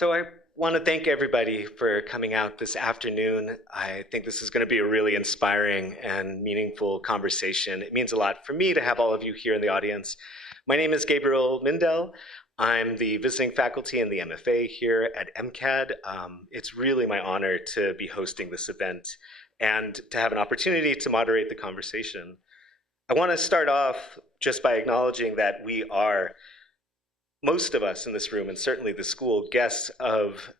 So I want to thank everybody for coming out this afternoon. I think this is going to be a really inspiring and meaningful conversation. It means a lot for me to have all of you here in the audience. My name is Gabriel Mindel. I'm the visiting faculty in the MFA here at MCAD. It's really my honor to be hosting this event and to have an opportunity to moderate the conversation. I want to start off just by acknowledging that we are, most of us in this room, and certainly the school, guests of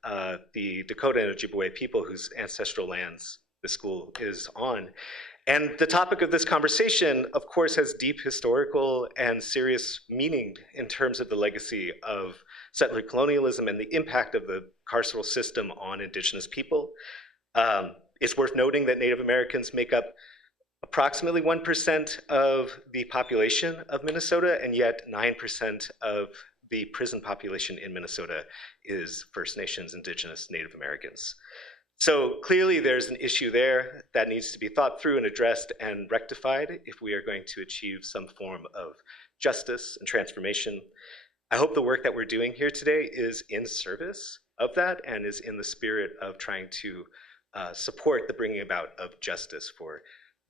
the Dakota and Ojibwe people whose ancestral lands the school is on. And the topic of this conversation, of course, has deep historical and serious meaning in terms of the legacy of settler colonialism and the impact of the carceral system on Indigenous people. It's worth noting that Native Americans make up approximately 1% of the population of Minnesota, and yet 9% of the prison population in Minnesota is First Nations, Indigenous, Native Americans. So clearly there's an issue there that needs to be thought through and addressed and rectified if we are going to achieve some form of justice and transformation. I hope the work that we're doing here today is in service of that and is in the spirit of trying to support the bringing about of justice for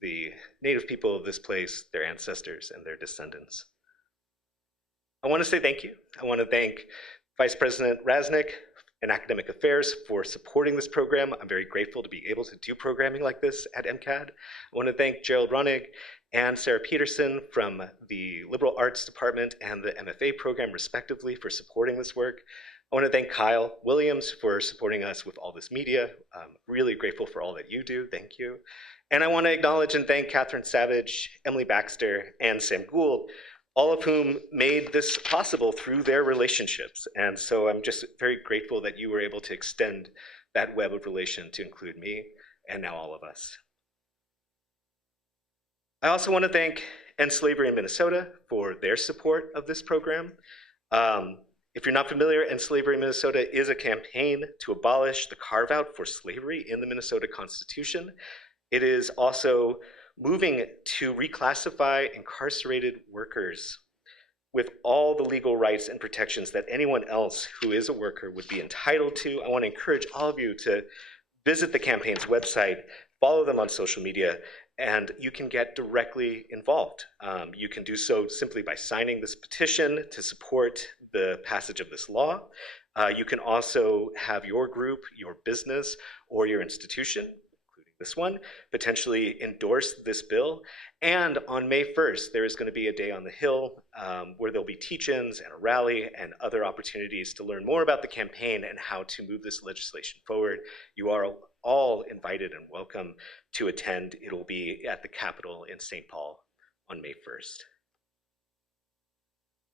the Native people of this place, their ancestors, and their descendants. I want to say thank you. I want to thank Vice President Raznick in Academic Affairs for supporting this program. I'm very grateful to be able to do programming like this at MCAD. I want to thank Gerald Ronig and Sarah Peterson from the Liberal Arts Department and the MFA program, respectively, for supporting this work. I want to thank Kyle Williams for supporting us with all this media. I'm really grateful for all that you do. Thank you. And I want to acknowledge and thank Catherine Savage, Emily Baxter, and Sam Gould, all of whom made this possible through their relationships. And so I'm just very grateful that you were able to extend that web of relation to include me and now all of us. I also want to thank End Slavery in Minnesota for their support of this program. If you're not familiar, End Slavery in Minnesota is a campaign to abolish the carve-out for slavery in the Minnesota Constitution. It is also moving to reclassify incarcerated workers with all the legal rights and protections that anyone else who is a worker would be entitled to. I want to encourage all of you to visit the campaign's website, follow them on social media, and you can get directly involved. You can do so simply by signing this petition to support the passage of this law. You can also have your group, your business, or your institution, including this one, potentially endorse this bill. And on May 1st, there is going to be a day on the Hill where there'll be teach-ins and a rally and other opportunities to learn more about the campaign and how to move this legislation forward. You are all invited and welcome to attend. It'll be at the Capitol in St. Paul on May 1st.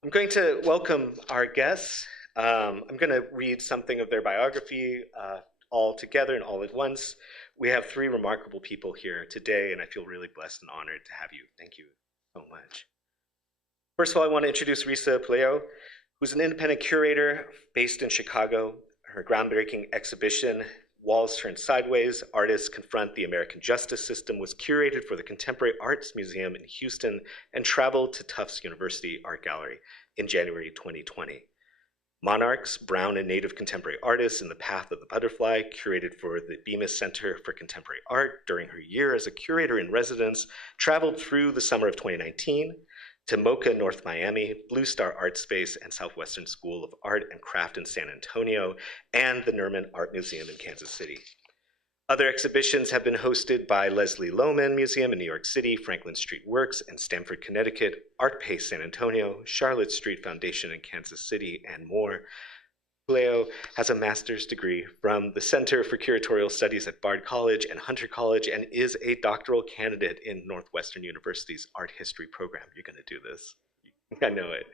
I'm going to welcome our guests. I'm going to read something of their biography all together and all at once. We have three remarkable people here today, and I feel really blessed and honored to have you. Thank you so much. First of all, I want to introduce Risa Puleo, who's an independent curator based in Chicago. Her groundbreaking exhibition, Walls Turn Sideways, Artists Confront the American Justice System, was curated for the Contemporary Arts Museum in Houston and traveled to Tufts University Art Gallery in January 2020. Monarchs, Brown and Native Contemporary Artists in the Path of the Butterfly, curated for the Bemis Center for Contemporary Art during her year as a curator in residence, traveled through the summer of 2019 to MoCA North Miami, Blue Star Art Space, and Southwestern School of Art and Craft in San Antonio, and the Nerman Art Museum in Kansas City. Other exhibitions have been hosted by Leslie Lohman Museum in New York City, Franklin Street Works in Stamford, Connecticut, Art Pace San Antonio, Charlotte Street Foundation in Kansas City, and more. Puleo has a master's degree from the Center for Curatorial Studies at Bard College and Hunter College and is a doctoral candidate in Northwestern University's Art History program. You're going to do this. I know it.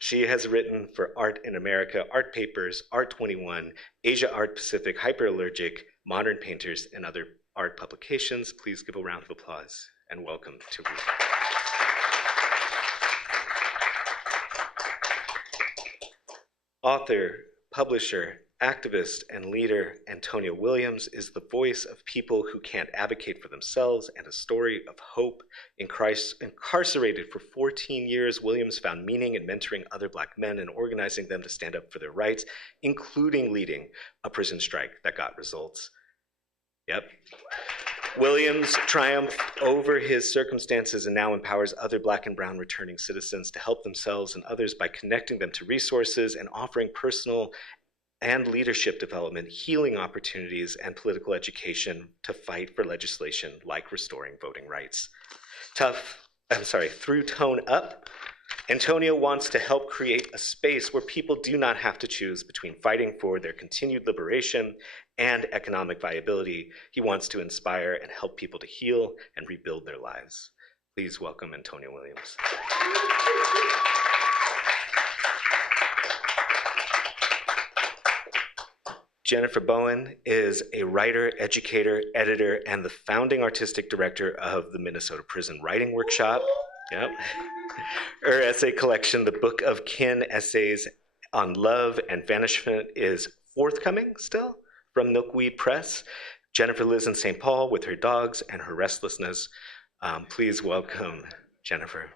She has written for Art in America, Art Papers, Art 21, Asia Art Pacific, Hyperallergic, Modern Painters, and other art publications. Please give a round of applause and welcome to Risa. Author, publisher, activist, and leader Antonia Williams is the voice of people who can't advocate for themselves and a story of hope. Incarcerated for 14 years, Williams found meaning in mentoring other Black men and organizing them to stand up for their rights, including leading a prison strike that got results. Yep. Williams triumphed over his circumstances and now empowers other Black and brown returning citizens to help themselves and others by connecting them to resources and offering personal and leadership development, healing opportunities, and political education to fight for legislation like restoring voting rights. Through T.O.N.E.U.P, Antonia wants to help create a space where people do not have to choose between fighting for their continued liberation and economic viability. He wants to inspire and help people to heal and rebuild their lives. Please welcome Antonia Williams. Jennifer Bowen is a writer, educator, editor, and the founding artistic director of the Minnesota Prison Writing Workshop. Yep. Her essay collection, The Book of Kin Essays on Love and Vanishment, is forthcoming still from Milkweed Press. Jennifer lives in St. Paul with her dogs and her restlessness. Please welcome Jennifer.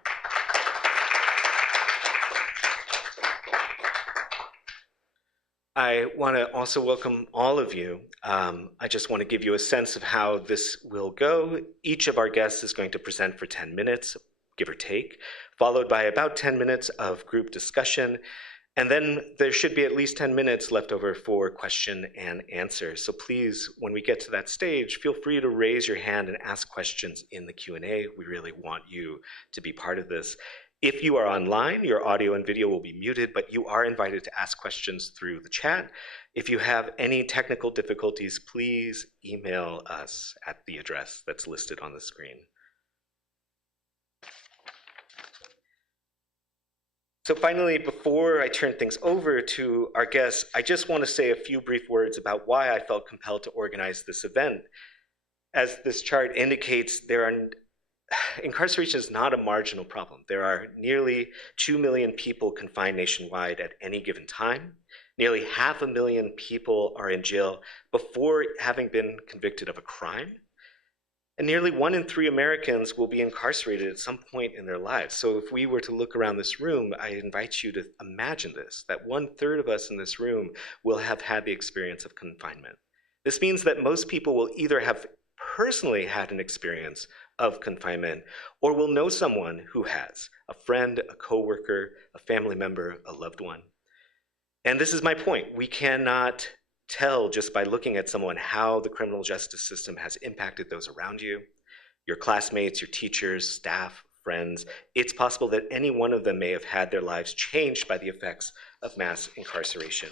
I want to also welcome all of you. I just want to give you a sense of how this will go. Each of our guests is going to present for 10 minutes, give or take, followed by about 10 minutes of group discussion. And then there should be at least 10 minutes left over for question and answer. So please, when we get to that stage, feel free to raise your hand and ask questions in the Q&A. We really want you to be part of this. If you are online, your audio and video will be muted, but you are invited to ask questions through the chat. If you have any technical difficulties, please email us at the address that's listed on the screen. So finally, before I turn things over to our guests, I just want to say a few brief words about why I felt compelled to organize this event. As this chart indicates, incarceration is not a marginal problem. There are nearly 2 million people confined nationwide at any given time. Nearly 500,000 people are in jail before having been convicted of a crime. And nearly 1 in 3 Americans will be incarcerated at some point in their lives. So if we were to look around this room, I invite you to imagine this, that 1/3 of us in this room will have had the experience of confinement. This means that most people will either have personally had an experience of confinement or will know someone who has, a friend, a coworker, a family member, a loved one. And this is my point. We cannot tell just by looking at someone how the criminal justice system has impacted those around you, your classmates, your teachers, staff, friends. It's possible that any one of them may have had their lives changed by the effects of mass incarceration.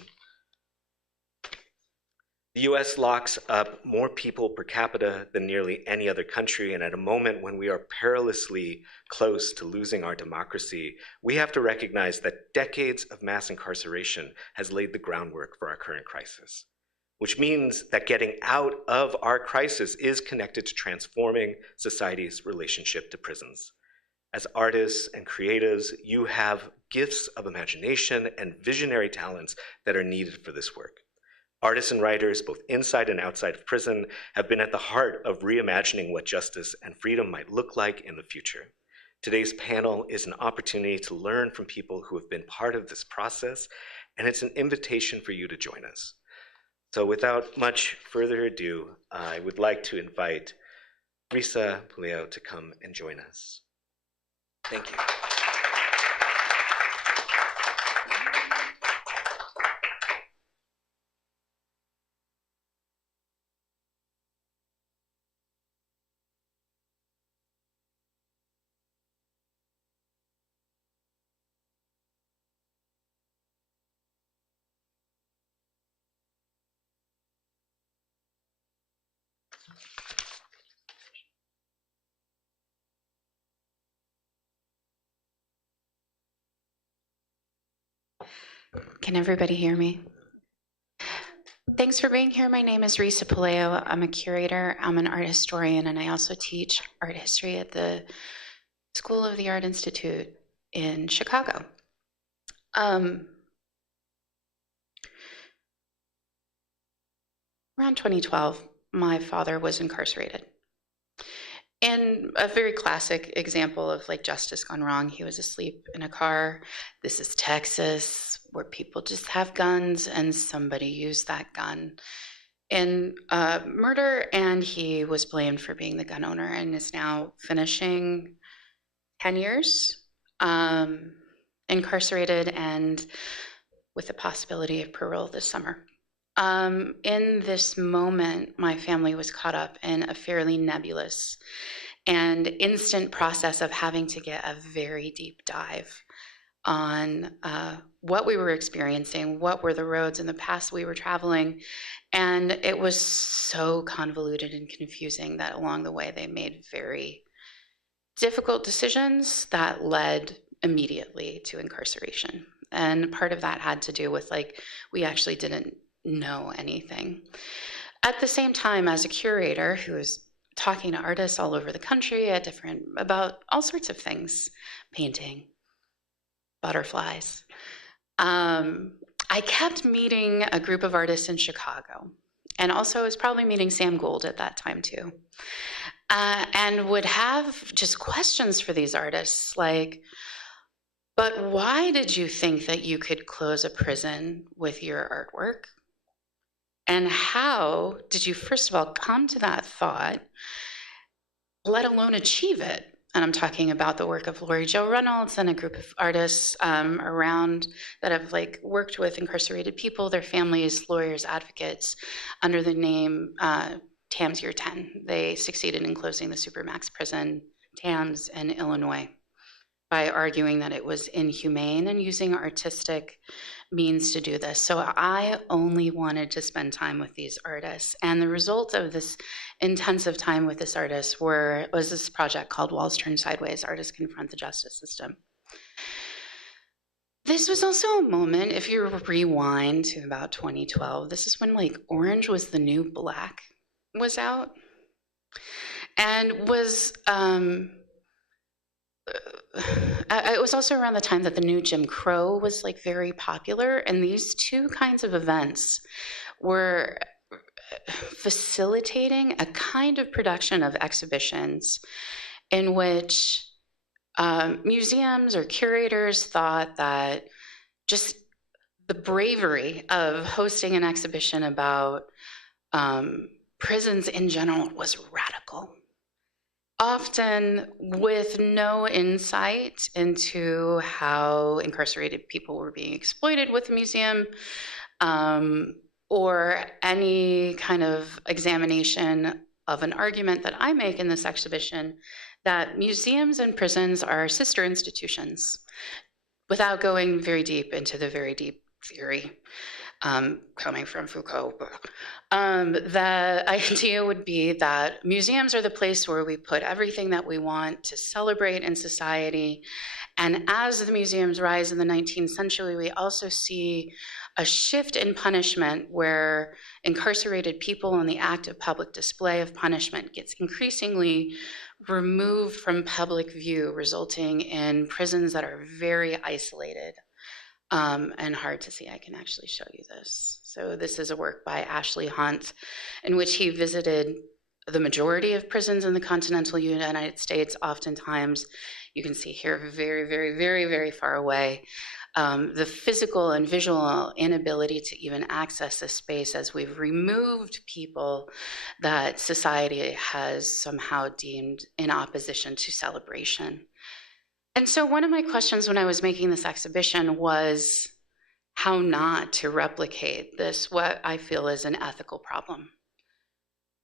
The US locks up more people per capita than nearly any other country, and at a moment when we are perilously close to losing our democracy, we have to recognize that decades of mass incarceration has laid the groundwork for our current crisis, which means that getting out of our crisis is connected to transforming society's relationship to prisons. As artists and creatives, you have gifts of imagination and visionary talents that are needed for this work. Artists and writers, both inside and outside of prison, have been at the heart of reimagining what justice and freedom might look like in the future. Today's panel is an opportunity to learn from people who have been part of this process, and it's an invitation for you to join us. So without much further ado, I would like to invite Risa, Puleo to come and join us. Thank you. Can everybody hear me? Thanks for being here. My name is Risa Puleo. I'm a curator, I'm an art historian, and I also teach art history at the School of the Art Institute in Chicago. Around 2012, my father was incarcerated. And a very classic example of like justice gone wrong. He was asleep in a car. This is Texas, where people just have guns and somebody used that gun in murder, and he was blamed for being the gun owner and is now finishing 10 years incarcerated and with the possibility of parole this summer. In this moment, my family was caught up in a fairly nebulous and instant process of having to get a very deep dive on what we were experiencing, what were the roads in the past we were traveling. And it was so convoluted and confusing that along the way, they made very difficult decisions that led immediately to incarceration. And part of that had to do with like, we actually didn't know anything. At the same time, as a curator who is talking to artists all over the country about all sorts of things, painting, butterflies, I kept meeting a group of artists in Chicago, and also was probably meeting Sam Gould at that time too, and would have just questions for these artists like, but why did you think that you could close a prison with your artwork? And how did you, first of all, come to that thought, let alone achieve it? And I'm talking about the work of Lori Jo Reynolds and a group of artists around that have like worked with incarcerated people, their families, lawyers, advocates, under the name TAMS Year 10. They succeeded in closing the Supermax prison, TAMS, in Illinois, by arguing that it was inhumane and using artistic means to do this. So I only wanted to spend time with these artists. And the result of this intensive time with this artist was this project called Walls Turn Sideways, Artists Confront the Justice System. This was also a moment, if you rewind to about 2012, this is when like Orange Was the New Black was out. And was, it was also around the time that the new Jim Crow was like very popular, and these two kinds of events were facilitating a kind of production of exhibitions in which museums or curators thought that just the bravery of hosting an exhibition about prisons in general was radical. Often with no insight into how incarcerated people were being exploited with the museum, or any kind of examination of an argument that I make in this exhibition that museums and prisons are sister institutions, without going very deep into the very deep theory. Coming from Foucault. The idea would be that museums are the place where we put everything that we want to celebrate in society. And as the museums rise in the 19th century, we also see a shift in punishment where incarcerated people in the act of public display of punishment gets increasingly removed from public view, resulting in prisons that are very isolated. And hard to see. I can actually show you this. So this is a work by Ashley Hunt in which he visited the majority of prisons in the continental United States. Oftentimes, you can see here very, very, very, very far away, the physical and visual inability to even access this space as we've removed people that society has somehow deemed in opposition to celebration. And so one of my questions when I was making this exhibition was how not to replicate this, what I feel is an ethical problem.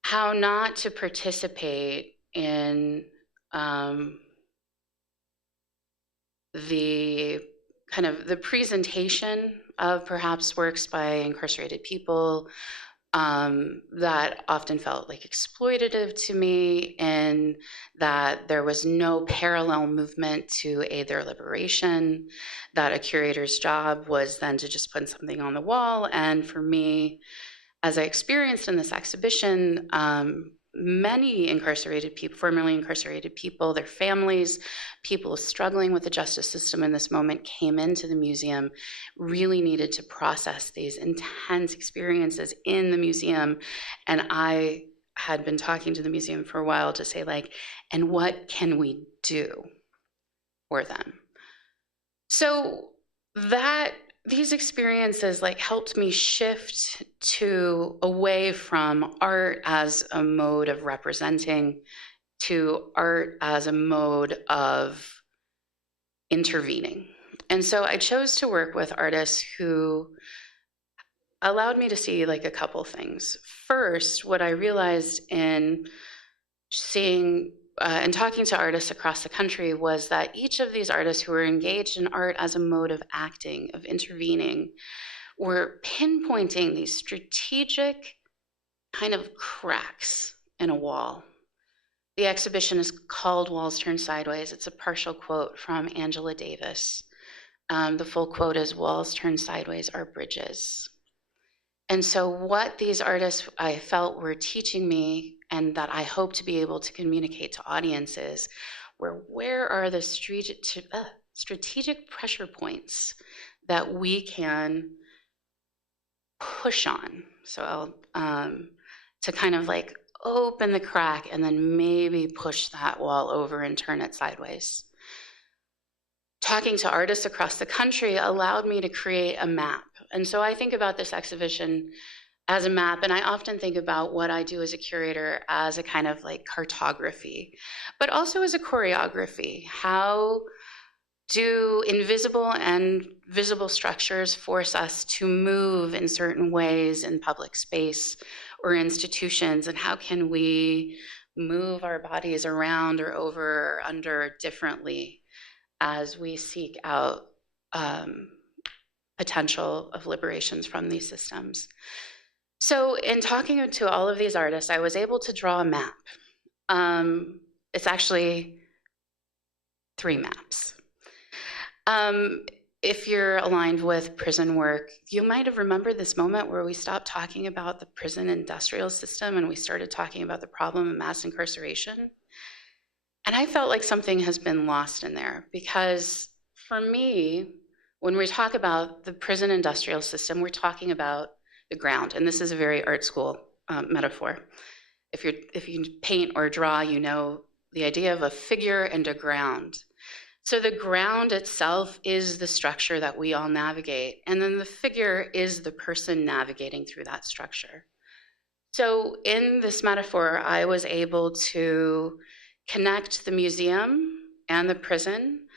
How not to participate in the kind of the presentation of perhaps works by incarcerated people that often felt like exploitative to me, and that there was no parallel movement to aid their liberation, that a curator's job was then to just put something on the wall. And for me, as I experienced in this exhibition, many incarcerated people, formerly incarcerated people, their families, people struggling with the justice system in this moment came into the museum, really needed to process these intense experiences in the museum. And I had been talking to the museum for a while to say like, and what can we do for them? So these experiences like helped me shift away from art as a mode of representing to art as a mode of intervening. And so I chose to work with artists who allowed me to see like a couple things. First, what I realized in seeing and talking to artists across the country was that each of these artists who were engaged in art as a mode of acting, of intervening, were pinpointing these strategic kind of cracks in a wall. The exhibition is called Walls Turn Sideways. It's a partial quote from Angela Davis. The full quote is, "Walls turn sideways are bridges." And so what these artists I felt were teaching me, and that I hope to be able to communicate to audiences, where are the strategic pressure points that we can push on? So to kind of like open the crack and then maybe push that wall over and turn it sideways. Talking to artists across the country allowed me to create a map. And so I think about this exhibition as a map, and I often think about what I do as a curator as a kind of like cartography, but also as a choreography. How do invisible and visible structures force us to move in certain ways in public space or institutions, and how can we move our bodies around or over or under differently as we seek out potential of liberations from these systems? So in talking to all of these artists, I was able to draw a map. It's actually 3 maps. If you're aligned with prison work, you might have remembered this moment where we stopped talking about the prison industrial system and we started talking about the problem of mass incarceration. And I felt like something has been lost in there, because for me, when we talk about the prison industrial system, we're talking about the ground. And this is a very art school metaphor. If you paint or draw, you know the idea of a figure and a ground. So the ground itself is the structure that we all navigate, and then the figure is the person navigating through that structure. So in this metaphor, I was able to connect the museum and the prison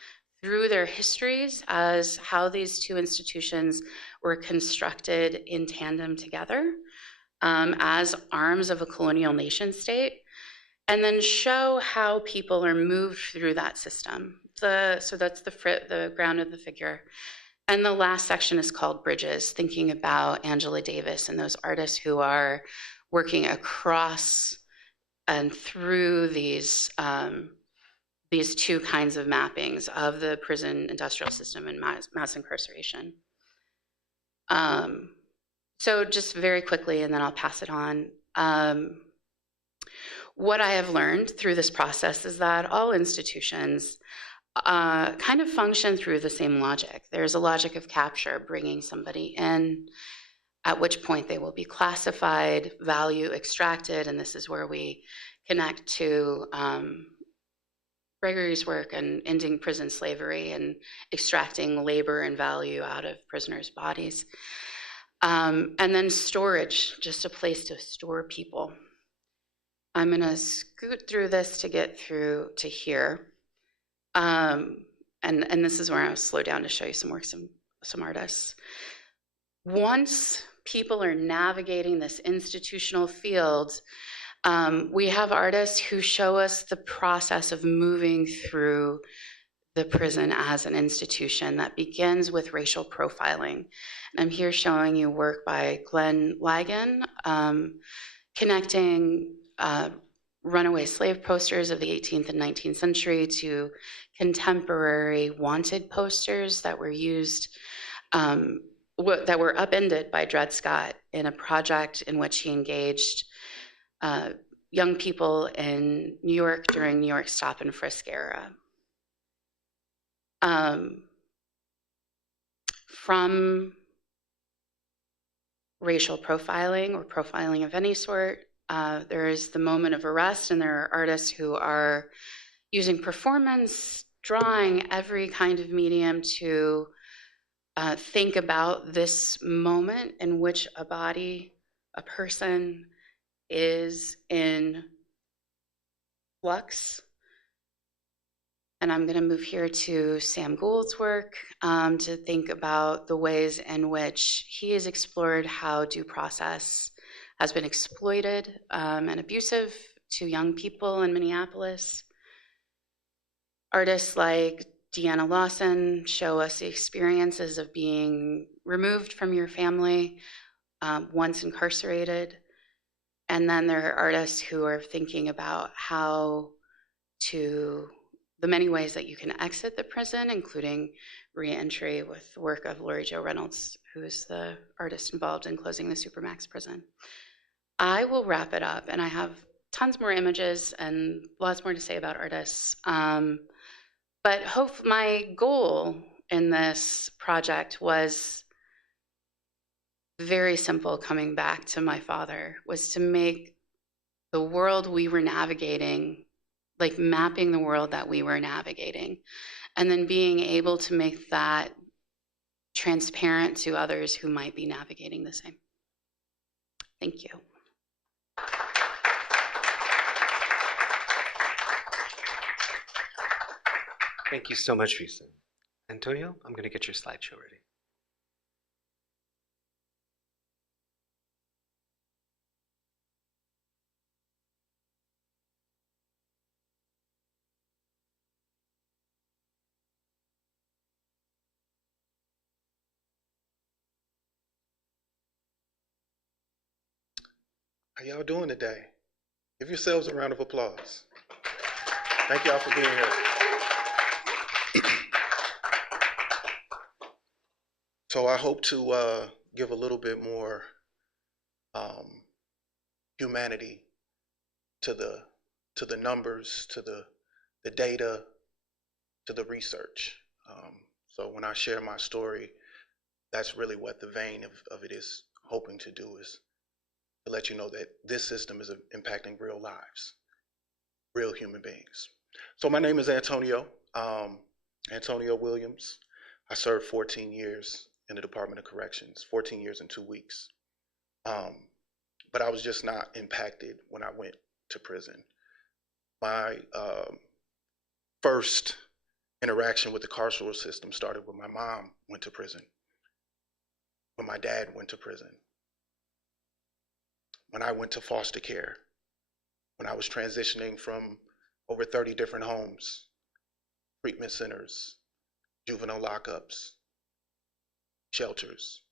through their histories as how these 2 institutions were constructed in tandem together as arms of a colonial nation state, and then show how people are moved through that system. So that's the ground of the figure. And the last section is called Bridges, thinking about Angela Davis and those artists who are working across and through these 2 kinds of mappings of the prison industrial system and mass incarceration. So just very quickly, and then I'll pass it on. What I have learned through this process is that all institutions kind of function through the same logic. There's a logic of capture, bringing somebody in, at which point they will be classified, value extracted, and this is where we connect to Gregory's work and ending prison slavery and extracting labor and value out of prisoners' bodies. And then storage, just a place to store people. I'm going to scoot through this to get through to here. And this is where I'll slow down to show you some work, some artists. Once people are navigating this institutional field, we have artists who show us the process of moving through the prison as an institution that begins with racial profiling. And I'm here showing you work by Glenn Ligon, connecting runaway slave posters of the 18th and 19th century to contemporary wanted posters that were used, that were upended by Dred Scott in a project in which he engaged young people in New York during New York stop and frisk era. From racial profiling or profiling of any sort, there is the moment of arrest, and there are artists who are using performance, drawing, every kind of medium to think about this moment in which a body, a person, is in flux. And I'm going to move here to Sam Gould's work to think about the ways in which he has explored how due process has been exploited and abusive to young people in Minneapolis. Artists like Deanna Lawson show us the experiences of being removed from your family once incarcerated. And then there are artists who are thinking about how to, the many ways that you can exit the prison, including re-entry with the work of Lori Jo Reynolds, who is the artist involved in closing the Supermax prison. I will wrap it up, and I have tons more images and lots more to say about artists. But my goal in this project was very simple, coming back to my father, was to make the world we were navigating, like mapping the world that we were navigating, and then being able to make that transparent to others who might be navigating the same. Thank you. Thank you so much, Risa. Antonio, I'm going to get your slideshow ready. How y'all doing today? Give yourselves a round of applause. Thank y'all for being here. So I hope to give a little bit more humanity to the numbers, to the data, to the research. So when I share my story, that's really what the vein of it is hoping to do, is to let you know that this system is impacting real lives, real human beings. So my name is Antonio, Antonio Williams. I served 14 years in the Department of Corrections, 14 years and 2 weeks. But I was just not impacted when I went to prison. My first interaction with the carceral system started when my mom went to prison, when my dad went to prison, when I went to foster care, when I was transitioning from over 30 different homes, treatment centers, juvenile lockups, shelters.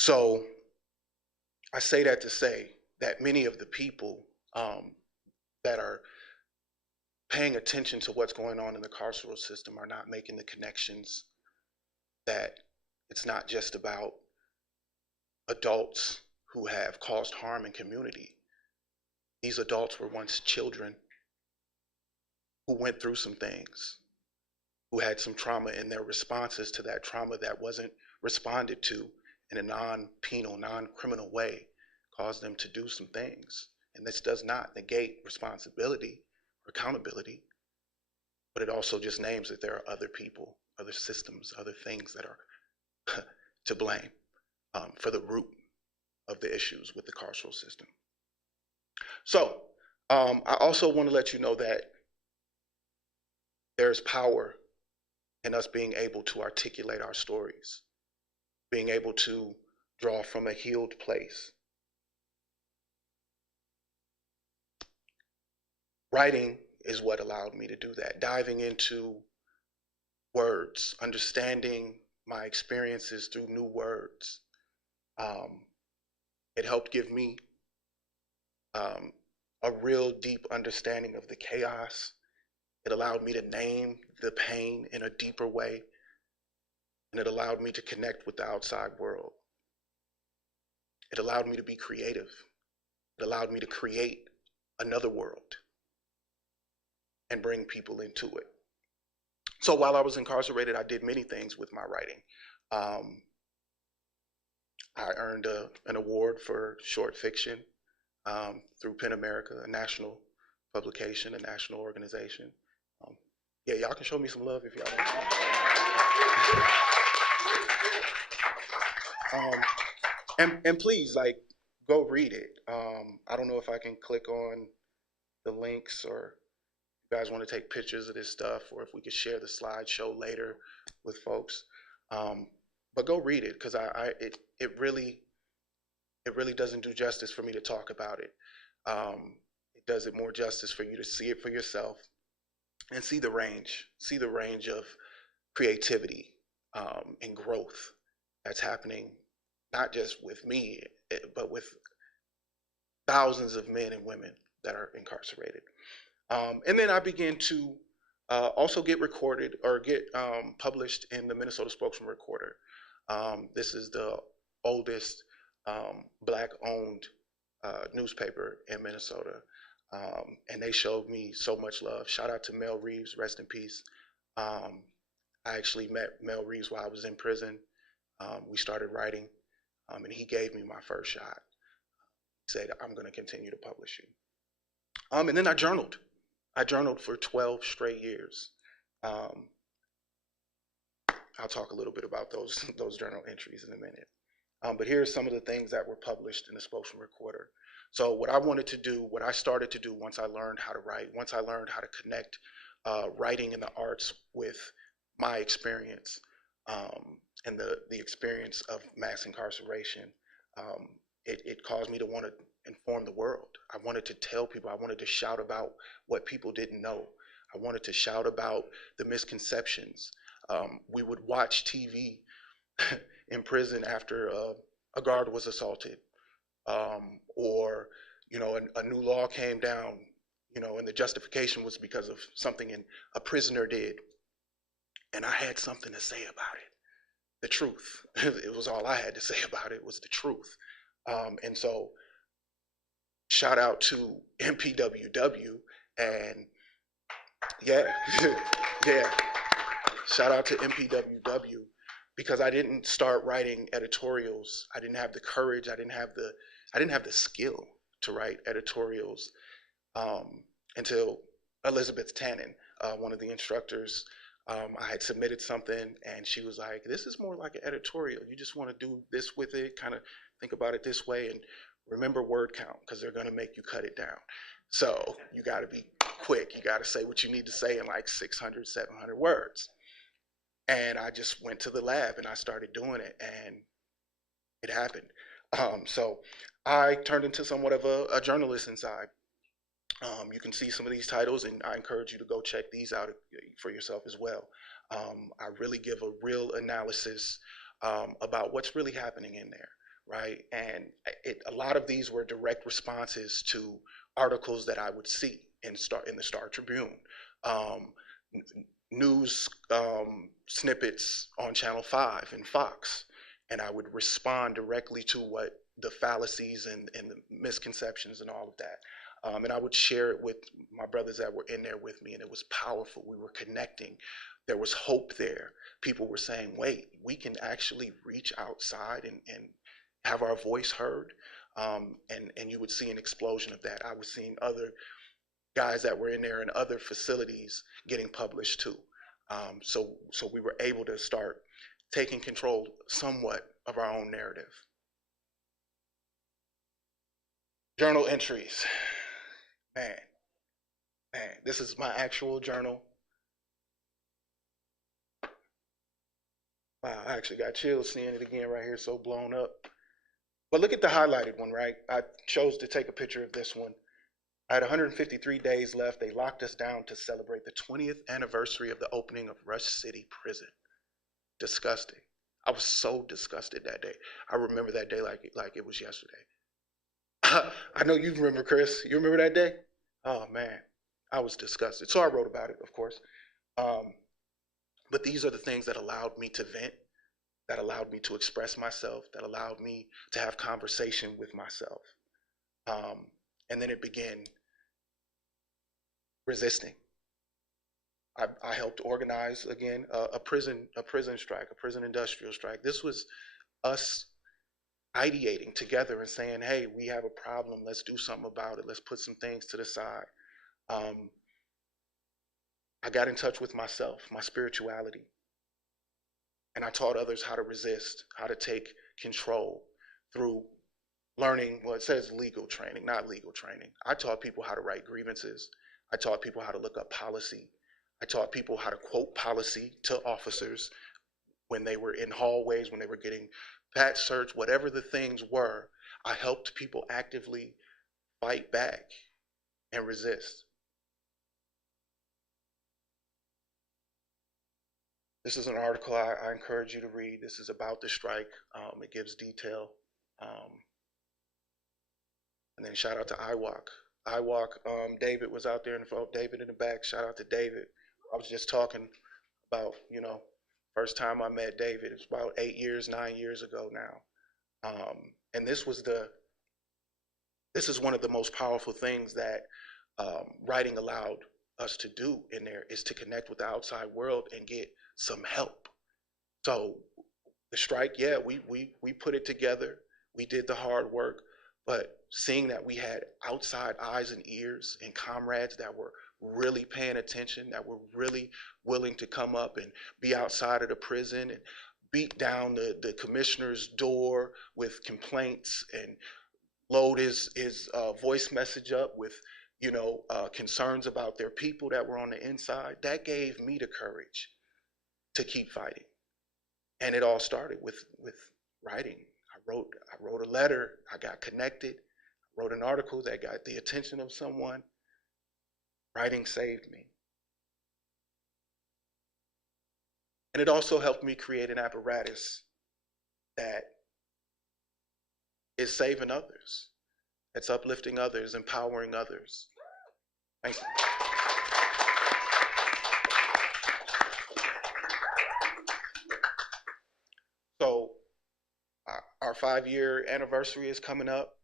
So I say that to say that many of the people that are paying attention to what's going on in the carceral system are not making the connections that it's not just about adults who have caused harm in community. These adults were once children who went through some things, who had some trauma, and their responses to that trauma that wasn't responded to in a non-penal, non-criminal way caused them to do some things. And this does not negate responsibility or accountability, but it also just names that there are other people, other systems, other things that are to blame for the root of the issues with the carceral system. So I also want to let you know that there's power in us being able to articulate our stories, being able to draw from a healed place. Writing is what allowed me to do that, diving into words, understanding my experiences through new words. It helped give me a real deep understanding of the chaos. It allowed me to name the pain in a deeper way, and it allowed me to connect with the outside world. It allowed me to be creative. It allowed me to create another world and bring people into it. So while I was incarcerated, I did many things with my writing. I earned an award for short fiction through PEN America, a national publication, a national organization. Yeah, y'all can show me some love if y'all want. And please, like, go read it. I don't know if I can click on the links, or if you guys want to take pictures of this stuff, or if we could share the slideshow later with folks. But go read it, because it really doesn't do justice for me to talk about it. It does it more justice for you to see it for yourself and see the range of creativity and growth that's happening, not just with me, but with thousands of men and women that are incarcerated. And then I began to also get recorded, or get published in the Minnesota Spokesman Recorder. This is the oldest Black-owned newspaper in Minnesota. And they showed me so much love. Shout out to Mel Reeves, rest in peace. I actually met Mel Reeves while I was in prison. We started writing, and he gave me my first shot. He said, "I'm going to continue to publish you." And then I journaled. I journaled for 12 straight years. I'll talk a little bit about those journal entries in a minute. But here's some of the things that were published in the Spokesman Recorder. So what I wanted to do, what I started to do once I learned how to write, once I learned how to connect writing and the arts with my experience and the experience of mass incarceration, it caused me to want to inform the world. I wanted to tell people, I wanted to shout about what people didn't know. I wanted to shout about the misconceptions. We would watch TV in prison after a guard was assaulted, or a new law came down, and the justification was because of something a prisoner did, and I had something to say about it. The truth. It was all I had to say about it, was the truth. And so, shout out to MPWW, and yeah, yeah. Shout out to MPWW, because I didn't start writing editorials. I didn't have the courage. I didn't have the skill to write editorials until Elizabeth Tannen, one of the instructors. I had submitted something, and she was like, "This is more like an editorial. You just want to do this with it, kind of think about it this way, and remember word count, because they're going to make you cut it down. So you got to be quick. You got to say what you need to say in like 600, 700 words." And I just went to the lab and I started doing it, and it happened. So I turned into somewhat of a journalist inside. You can see some of these titles, and I encourage you to go check these out for yourself as well. I really give a real analysis about what's really happening in there, right? And a lot of these were direct responses to articles that I would see in the Star Tribune. News snippets on Channel 5 and Fox, and I would respond directly to what the fallacies and the misconceptions and all of that. And I would share it with my brothers that were in there with me, and it was powerful. We were connecting. There was hope there. People were saying, wait, we can actually reach outside and have our voice heard. And you would see an explosion of that. I was seeing other guys that were in there in other facilities getting published too. So we were able to start taking control somewhat of our own narrative. Journal entries. Man, this is my actual journal. Wow, I actually got chills seeing it again right here, so blown up. But look at the highlighted one, right? I chose to take a picture of this one. I had 153 days left. They locked us down to celebrate the 20th anniversary of the opening of Rush City Prison. Disgusting. I was so disgusted that day. I remember that day like it was yesterday. I know you remember, Chris. You remember that day? Oh, man. I was disgusted. So I wrote about it, of course. But these are the things that allowed me to vent, that allowed me to express myself, that allowed me to have conversation with myself. And then it began resisting. I helped organize again a prison strike, a prison industrial strike. This was us ideating together and saying, "Hey, we have a problem. Let's do something about it. Let's put some things to the side." I got in touch with myself, my spirituality, and I taught others how to resist, how to take control through learning. Well, it says legal training, not legal training. I taught people how to write grievances. I taught people how to look up policy. I taught people how to quote policy to officers when they were in hallways, when they were getting pat search, whatever the things were. I helped people actively fight back and resist. This is an article I encourage you to read. This is about the strike. It gives detail. And then shout out to IWOC. David was out there in the front. David in the back. Shout out to David. I was just talking about, first time I met David. It's about 9 years ago now. And this is one of the most powerful things that writing allowed us to do in there, is to connect with the outside world and get some help. So the strike, yeah, we put it together. We did the hard work, but seeing that we had outside eyes and ears and comrades that were really paying attention, that were really willing to come up and be outside of the prison and beat down the commissioner's door with complaints and load his voice message up with, concerns about their people that were on the inside. That gave me the courage to keep fighting. And it all started with writing. I wrote a letter. I got connected. I wrote an article that got the attention of someone. Writing saved me. And it also helped me create an apparatus that is saving others, that's uplifting others, empowering others. Thank you. So our 5-year anniversary is coming up.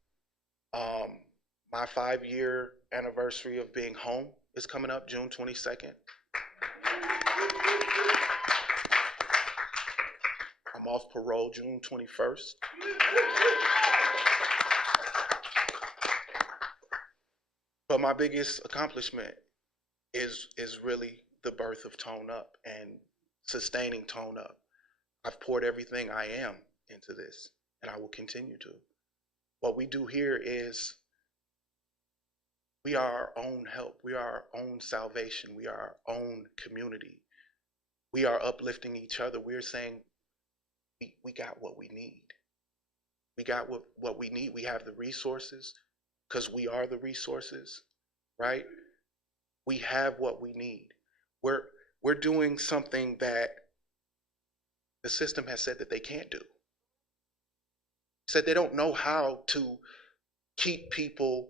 My 5-year anniversary of being home is coming up June 22nd. I'm off parole June 21st. But my biggest accomplishment is really the birth of T.O.N.E.U.P and sustaining T.O.N.E.U.P. I've poured everything I am into this, and I will continue to. What we do here is we are our own help. We are our own salvation. We are our own community. We are uplifting each other. We're saying we got what we need. We got what we need. We have the resources because we are the resources, right? We have what we need. We're doing something that the system has said that they can't do. Said they don't know how to keep people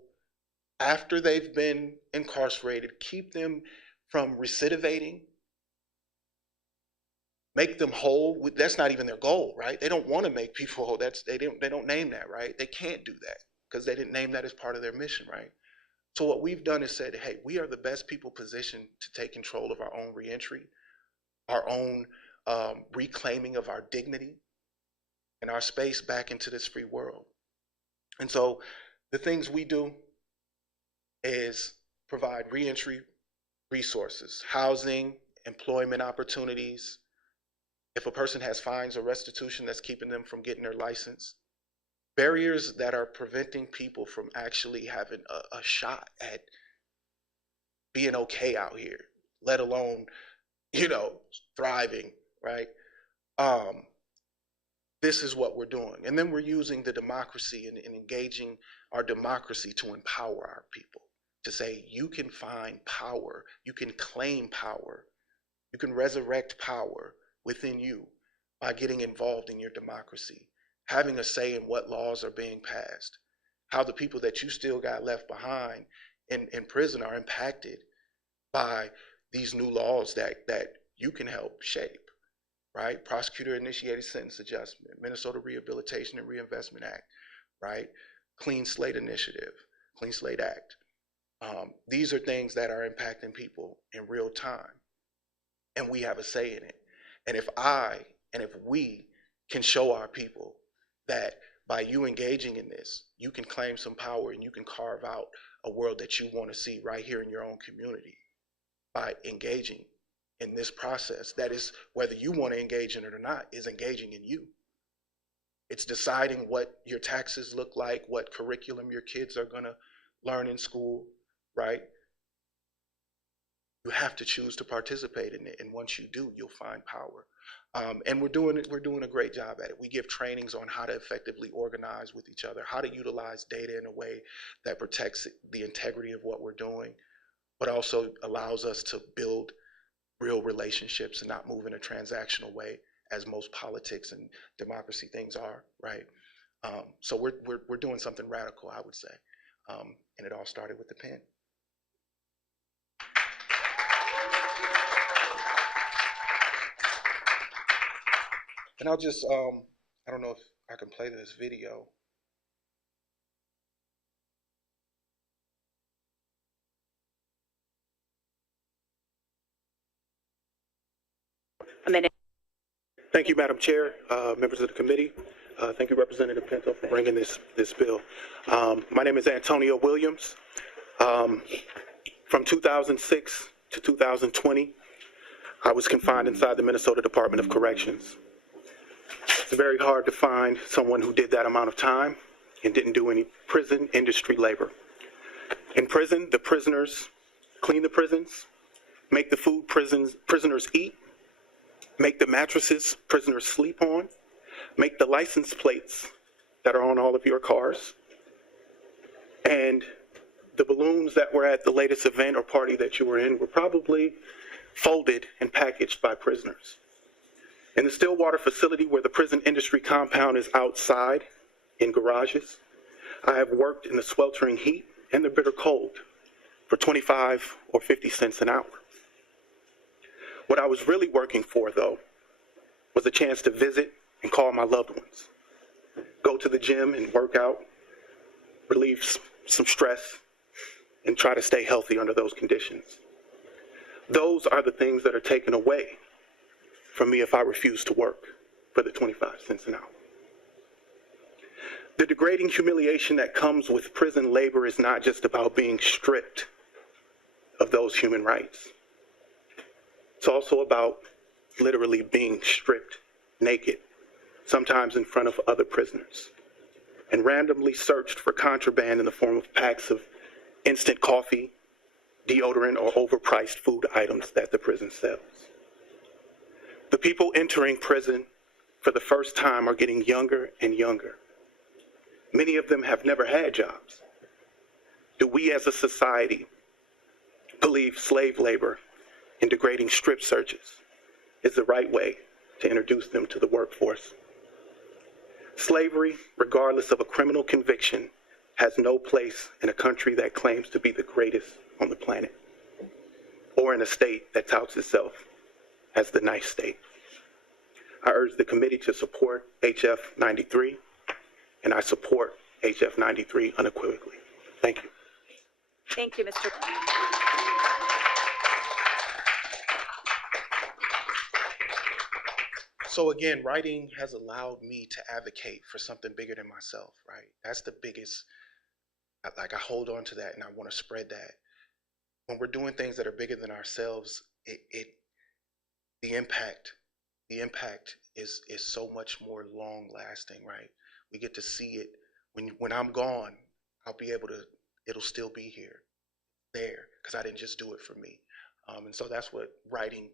after they've been incarcerated, keep them from recidivating, make them whole. That's not even their goal, right? They don't want to make people whole. They don't name that, right? They can't do that because they didn't name that as part of their mission, right? So what we've done is said, hey, we are the best people positioned to take control of our own reentry, our own reclaiming of our dignity and our space back into this free world. And so the things we do is provide reentry resources, housing, employment opportunities. If a person has fines or restitution that's keeping them from getting their license, barriers that are preventing people from actually having a shot at being okay out here, let alone, thriving, right? This is what we're doing. And then we're using the democracy and engaging our democracy to empower our people, to say you can find power, you can claim power, you can resurrect power within you by getting involved in your democracy, having a say in what laws are being passed, how the people that you still got left behind in prison are impacted by these new laws that you can help shape, right? Prosecutor-initiated sentence adjustment, Minnesota Rehabilitation and Reinvestment Act, right? Clean Slate Initiative, Clean Slate Act. These are things that are impacting people in real time, and we have a say in it. And if we can show our people that by you engaging in this, you can claim some power and you can carve out a world that you want to see right here in your own community by engaging in this process, that is, whether you want to engage in it or not, is engaging in you. It's deciding what your taxes look like, what curriculum your kids are going to learn in school, right? You have to choose to participate in it, and once you do, you'll find power. And we're doing a great job at it. We give trainings on how to effectively organize with each other, how to utilize data in a way that protects the integrity of what we're doing, but also allows us to build real relationships and not move in a transactional way, as most politics and democracy things are, right? So we're doing something radical, I would say, and it all started with the pen. And I'll just, I don't know if I can play this video. A minute. Thank you, Madam Chair, members of the committee. Thank you, Representative Pinto, for bringing this bill. My name is Antonio Williams. From 2006 to 2020, I was confined inside the Minnesota Department of Corrections. It's very hard to find someone who did that amount of time and didn't do any prison industry labor. In prison, the prisoners clean the prisons, make the food prisoners eat, make the mattresses prisoners sleep on, make the license plates that are on all of your cars, and the balloons that were at the latest event or party that you were in were probably folded and packaged by prisoners. In the Stillwater facility, where the prison industry compound is outside in garages, I have worked in the sweltering heat and the bitter cold for 25 or 50 cents an hour. What I was really working for, though, was a chance to visit and call my loved ones, go to the gym and work out, relieve some stress, and try to stay healthy under those conditions. Those are the things that are taken away from me if I refuse to work for the 25 cents an hour. The degrading humiliation that comes with prison labor is not just about being stripped of those human rights. It's also about literally being stripped naked, sometimes in front of other prisoners, and randomly searched for contraband in the form of packs of instant coffee, deodorant, or overpriced food items that the prison sells. The people entering prison for the first time are getting younger and younger. Many of them have never had jobs. Do we as a society believe slave labor and degrading strip searches is the right way to introduce them to the workforce? Slavery, regardless of a criminal conviction, has no place in a country that claims to be the greatest on the planet, or in a state that touts itself as the nice state. I urge the committee to support HF 93, and I support HF 93 unequivocally. Thank you. Thank you, Mr. So again, writing has allowed me to advocate for something bigger than myself, right? That's the biggest, I hold on to that and I want to spread that. When we're doing things that are bigger than ourselves, the impact is so much more long lasting, right? We get to see it. When I'm gone, I'll be able to, it'll still be here, there, because I didn't just do it for me. And so that's what writing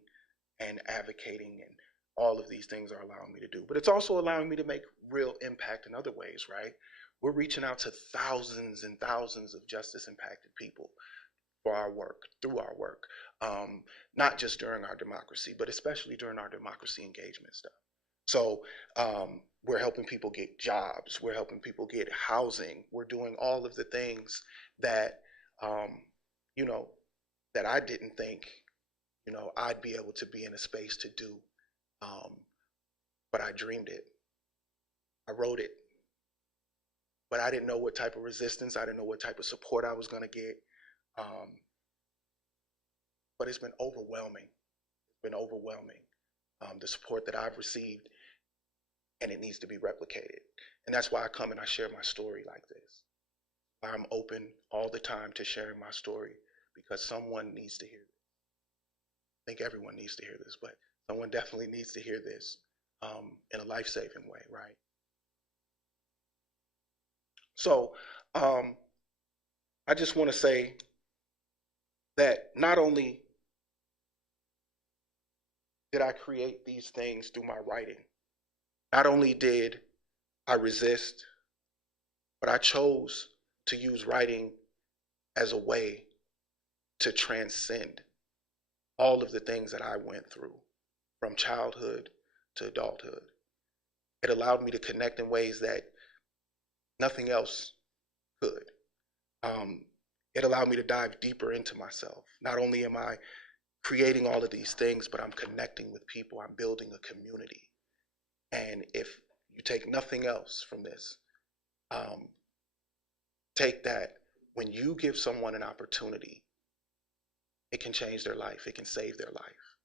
and advocating and all of these things are allowing me to do. But it's also allowing me to make real impact in other ways, right? We're reaching out to thousands and thousands of justice impacted people for our work, through our work, not just during our democracy, but especially during our democracy engagement stuff. So we're helping people get jobs, we're helping people get housing, we're doing all of the things that, that I didn't think, I'd be able to be in a space to do. But I dreamed it, I wrote it, but I didn't know what type of resistance, I didn't know what type of support I was gonna get. But it's been overwhelming. The support that I've received, and it needs to be replicated. And that's why I come and I share my story like this. I'm open all the time to sharing my story because someone needs to hear this. I think everyone needs to hear this, but someone definitely needs to hear this in a life-saving way, right? So I just want to say that not only did I create these things through my writing, not only did I resist, but I chose to use writing as a way to transcend all of the things that I went through from childhood to adulthood. It allowed me to connect in ways that nothing else could. It allowed me to dive deeper into myself. Not only am I creating all of these things, but I'm connecting with people. I'm building a community. And if you take nothing else from this, take that when you give someone an opportunity, it can change their life. It can save their life.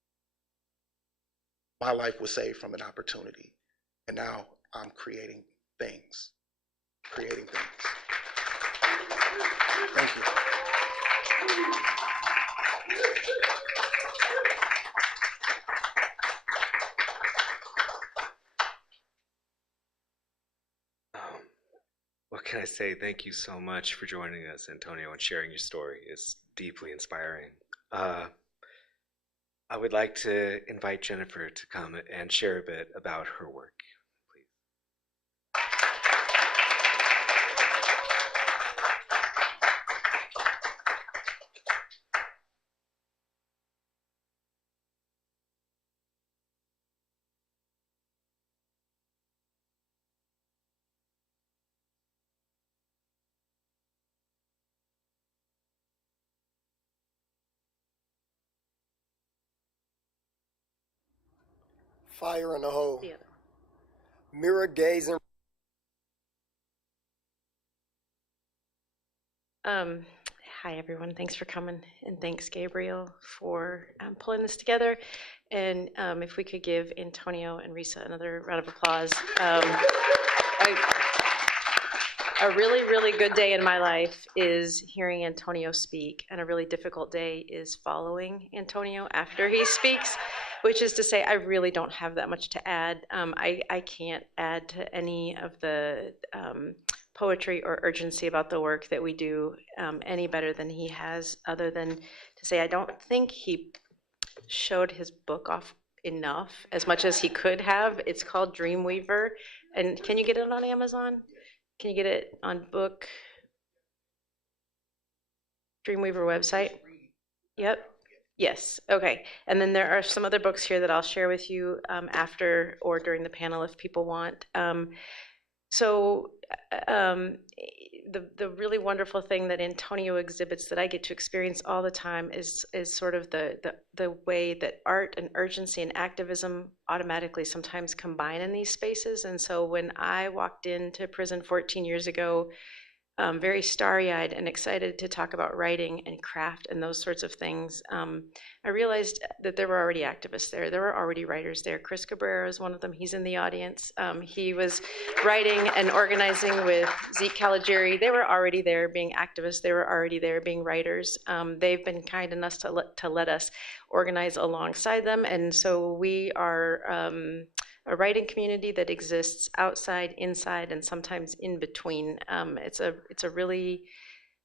My life was saved from an opportunity. And now I'm creating things. Thank you. say thank you so much for joining us, Antonio, and sharing your story. It's deeply inspiring. I would like to invite Jennifer to come and share a bit about her work. Fire in the hole. Mirror gazing. Hi, everyone. Thanks for coming, and thanks, Gabriel, for pulling this together. And if we could give Antonio and Risa another round of applause. A really, really good day in my life is hearing Antonio speak, and a really difficult day is following Antonio after he speaks, which is to say I really don't have that much to add. I can't add to any of the poetry or urgency about the work that we do any better than he has, other than to say I don't think he showed his book off enough, as much as he could have. It's called Dreamweaver, and can you get it on Amazon? Can you get it on book? Dreamweaver website? Yep. Yes. Okay. And then there are some other books here that I'll share with you after or during the panel if people want. The really wonderful thing that Antonio exhibits that I get to experience all the time is sort of the way that art and urgency and activism automatically sometimes combine in these spaces. And so when I walked into prison 14 years ago, very starry-eyed and excited to talk about writing and craft and those sorts of things, I realized that there were already activists there. There were already writers there. Chris Cabrera is one of them. He's in the audience. He was writing and organizing with Zeke Caligiuri. They were already there being activists. They were already there being writers. They've been kind enough to let us organize alongside them. And so we are a writing community that exists outside, inside, and sometimes in between. It's a really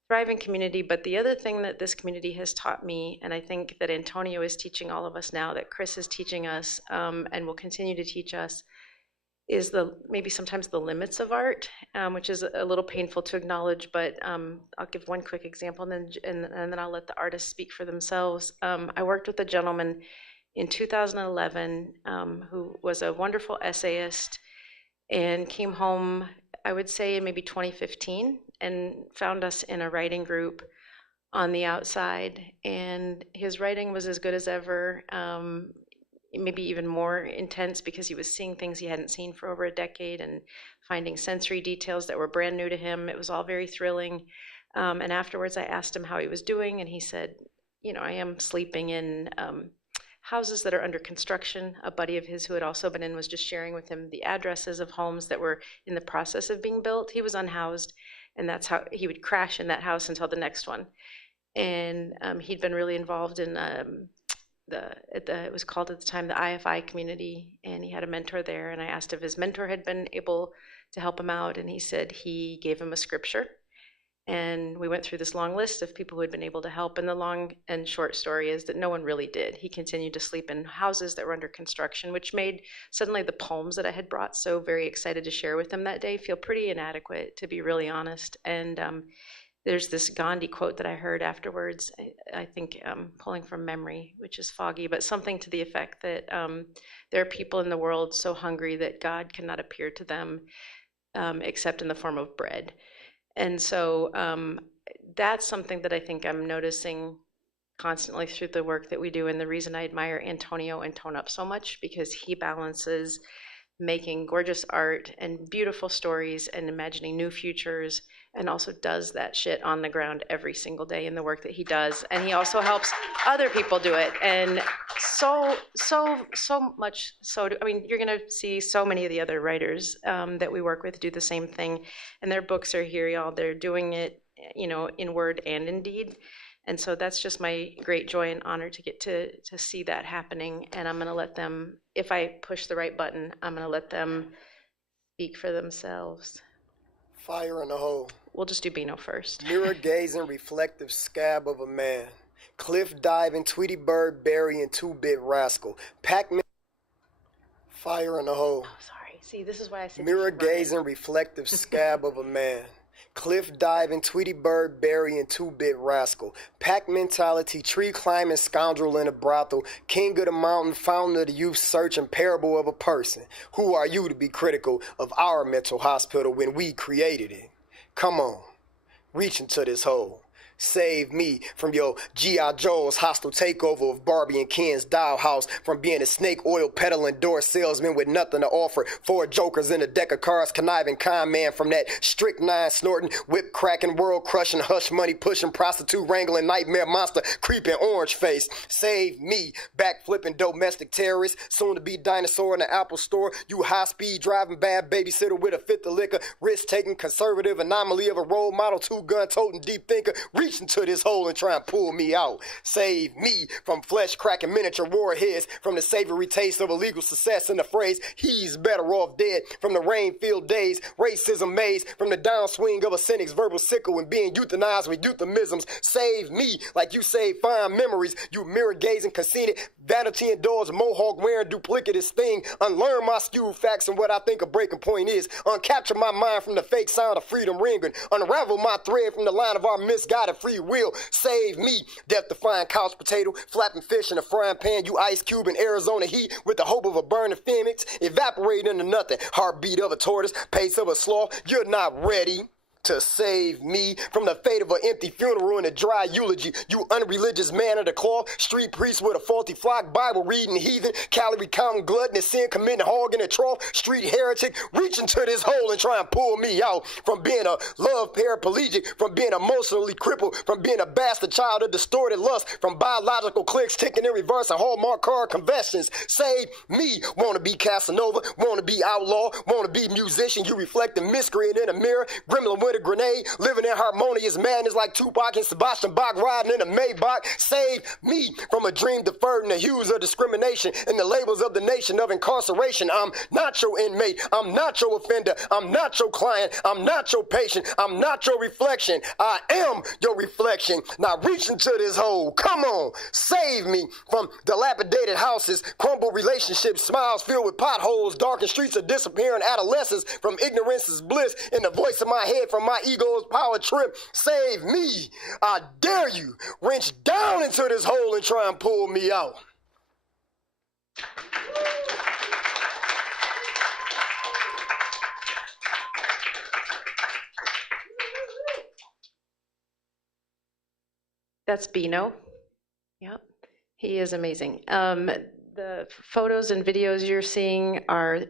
thriving community. But the other thing that this community has taught me, and I think that Antonio is teaching all of us now, that Chris is teaching us and will continue to teach us, is maybe sometimes the limits of art, which is a little painful to acknowledge. But I'll give one quick example, and then I'll let the artists speak for themselves. I worked with a gentleman in 2011, who was a wonderful essayist and came home, I would say, in maybe 2015, and found us in a writing group on the outside. And his writing was as good as ever, maybe even more intense, because he was seeing things he hadn't seen for over a decade and finding sensory details that were brand new to him. It was all very thrilling. And afterwards, I asked him how he was doing, and he said, I am sleeping in houses that are under construction. A buddy of his who had also been in was just sharing with him the addresses of homes that were in the process of being built. He was unhoused, and that's how he would crash in that house until the next one. And he'd been really involved in it was called at the time the IFI community, and he had a mentor there. And I asked if his mentor had been able to help him out, and he said he gave him a scripture. And we went through this long list of people who had been able to help. And the long and short story is that no one really did. He continued to sleep in houses that were under construction, which made suddenly the poems that I had brought so very excited to share with him that day feel pretty inadequate, to be really honest. And there's this Gandhi quote that I heard afterwards, I think pulling from memory, which is foggy, but something to the effect that there are people in the world so hungry that God cannot appear to them except in the form of bread. And so that's something that I think I'm noticing constantly through the work that we do. And the reason I admire Antonio and T.O.N.E.U.P so much, because he balances making gorgeous art and beautiful stories and imagining new futures, and also does that shit on the ground every single day in the work that he does. And he also helps other people do it. And so much so, you're gonna see so many of the other writers that we work with do the same thing. And their books are here, y'all. They're doing it, in word and in deed. And so that's just my great joy and honor to get to see that happening. And I'm gonna let them, if I push the right button, I'm gonna let them speak for themselves. Fire in the hole. We'll just do Bino first. Mirror gazing, reflective scab of a man. Cliff diving, Tweety bird burying, 2-bit rascal. Pac-Man. Fire in the hole. Oh, sorry. See, this is why I said Mirror gazing, reflective scab of a man. Cliff diving, Tweety bird burying, 2-bit rascal. Pack mentality, tree climbing scoundrel in a brothel. King of the mountain, founder of the youth search and parable of a person. Who are you to be critical of our mental hospital when we created it? Come on, reach into this hole. Save me from your G.I. Joe's hostile takeover of Barbie and Ken's dollhouse, from being a snake oil peddling door salesman with nothing to offer, 4 jokers in a deck of cards, conniving con man, from that strychnine snorting, whip cracking, world crushing, hush money pushing, prostitute wrangling, nightmare monster creeping orange face. Save me, back flipping domestic terrorist, soon to be dinosaur in the Apple store, you high speed driving bad babysitter with a fifth of liquor, risk taking conservative anomaly of a role model, 2-gun toting deep thinker. Reach into this hole and try and pull me out. Save me from flesh cracking miniature warheads, from the savory taste of illegal success in the phrase he's better off dead, from the rain-filled days, racism maze, from the downswing of a cynic's verbal sickle and being euthanized with euphemisms. Save me like you save fine memories, you mirror gazing conceited, vanity indoors, mohawk wearing duplicitous thing. Unlearn my skewed facts and what I think a breaking point is. Uncapture my mind from the fake sound of freedom ringing. Unravel my thread from the line of our misguided free will. Save me, death-defying couch potato, flapping fish in a frying pan, you ice cube in Arizona heat with the hope of a burning phoenix, evaporate into nothing, heartbeat of a tortoise, pace of a sloth. You're not ready to save me from the fate of an empty funeral and a dry eulogy. You unreligious man of the cloth, street priest with a faulty flock, Bible reading heathen, calorie counting gluttonous, sin committing hog in a trough, street heretic. Reach into this hole and try and pull me out from being a love paraplegic, from being emotionally crippled, from being a bastard child of distorted lust, from biological clicks ticking in reverse and Hallmark card confessions. Save me. Wanna be Casanova, wanna be outlaw, wanna be musician. You reflecting miscreant in a mirror, gremlin with a grenade, living in harmonious madness like Tupac and Sebastian Bach riding in a Maybach. Save me from a dream deferred in the hues of discrimination and the labels of the nation of incarceration. I'm not your inmate, I'm not your offender, I'm not your client, I'm not your patient, I'm not your reflection, I am your reflection. Now reach into this hole, come on, save me from dilapidated houses, crumbled relationships, smiles filled with potholes, darkened streets of disappearing adolescence, from ignorance is bliss, in the voice of my head, from my ego's power trip. Save me, I dare you, wrench down into this hole and try and pull me out. That's Bino. Yep, he is amazing. The photos and videos you're seeing are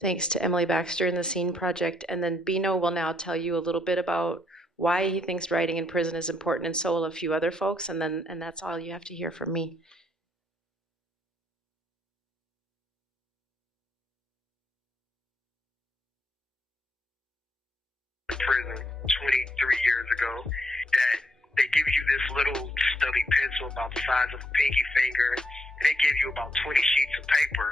thanks to Emily Baxter in the Scene Project, and then Bino will now tell you a little bit about why he thinks writing in prison is important, and so will a few other folks, and that's all you have to hear from me. Prison 23 years ago, that they give you this little stubby pencil about the size of a pinky finger, and they give you about 20 sheets of paper,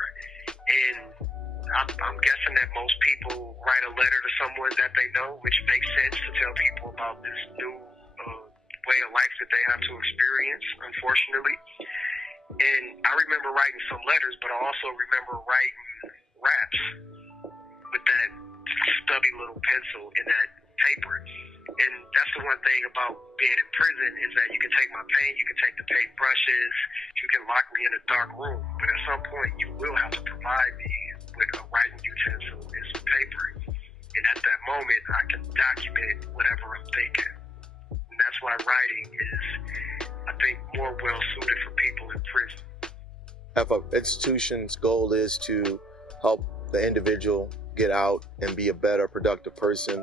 and I'm guessing that most people write a letter to someone that they know, which makes sense to tell people about this new way of life that they have to experience, unfortunately. And I remember writing some letters, but I also remember writing raps with that stubby little pencil and that paper. And that's the one thing about being in prison, is that you can take my pen, you can take the paint brushes, you can lock me in a dark room, but at some point you will have to provide me with a writing utensil and some paper. And at that moment, I can document whatever I'm thinking. And that's why writing is, I think, more well suited for people in prison. If an institution's goal is to help the individual get out and be a better, productive person,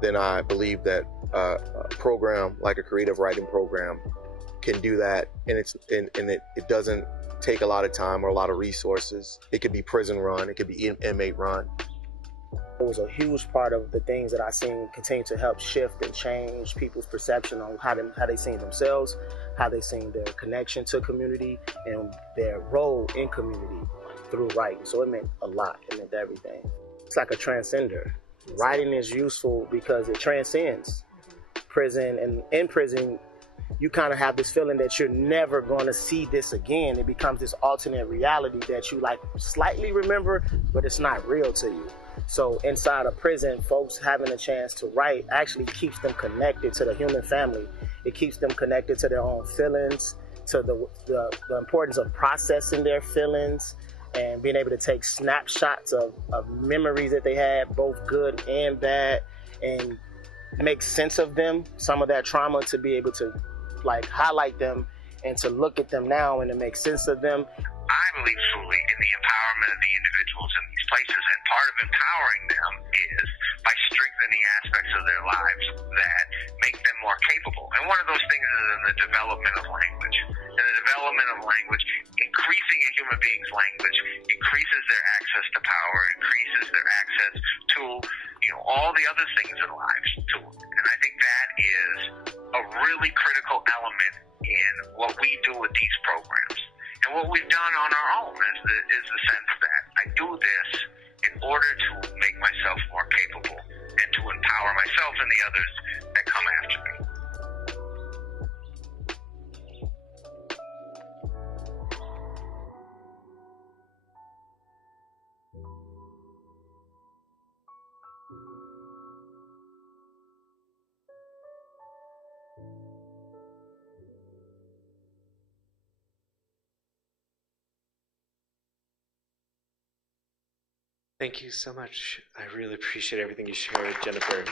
then I believe that a program like a creative writing program can do that, and it doesn't take a lot of time or a lot of resources. It could be prison run, it could be inmate run. It was a huge part of the things that I seen continue to help shift and change people's perception on how they seen themselves, how they seen their connection to community, and their role in community through writing. So it meant a lot. It meant everything. It's like a transcender. Writing is useful because it transcends prison, and in prison you kind of have this feeling that you're never going to see this again. It becomes this alternate reality that you like slightly remember, but it's not real to you. So inside of prison, folks having a chance to write actually keeps them connected to the human family. It keeps them connected to their own feelings, to the importance of processing their feelings and being able to take snapshots of memories that they had, both good and bad, and make sense of them, some of that trauma, to be able to like highlight them and to look at them now and to make sense of them. I believe truly in the empowerment of the individuals in these places, and part of empowering them is by strengthening aspects of their lives that make them more capable. And one of those things is in the development of language. And the development of language, increasing a human being's language, increases their access to power, increases their access to, all the other things in life. And I think that is a really critical element in what we do with these programs. And what we've done on our own is the sense that I do this in order to make myself more capable and to empower myself and the others that come after me. Thank you so much. I really appreciate everything you shared, Jennifer.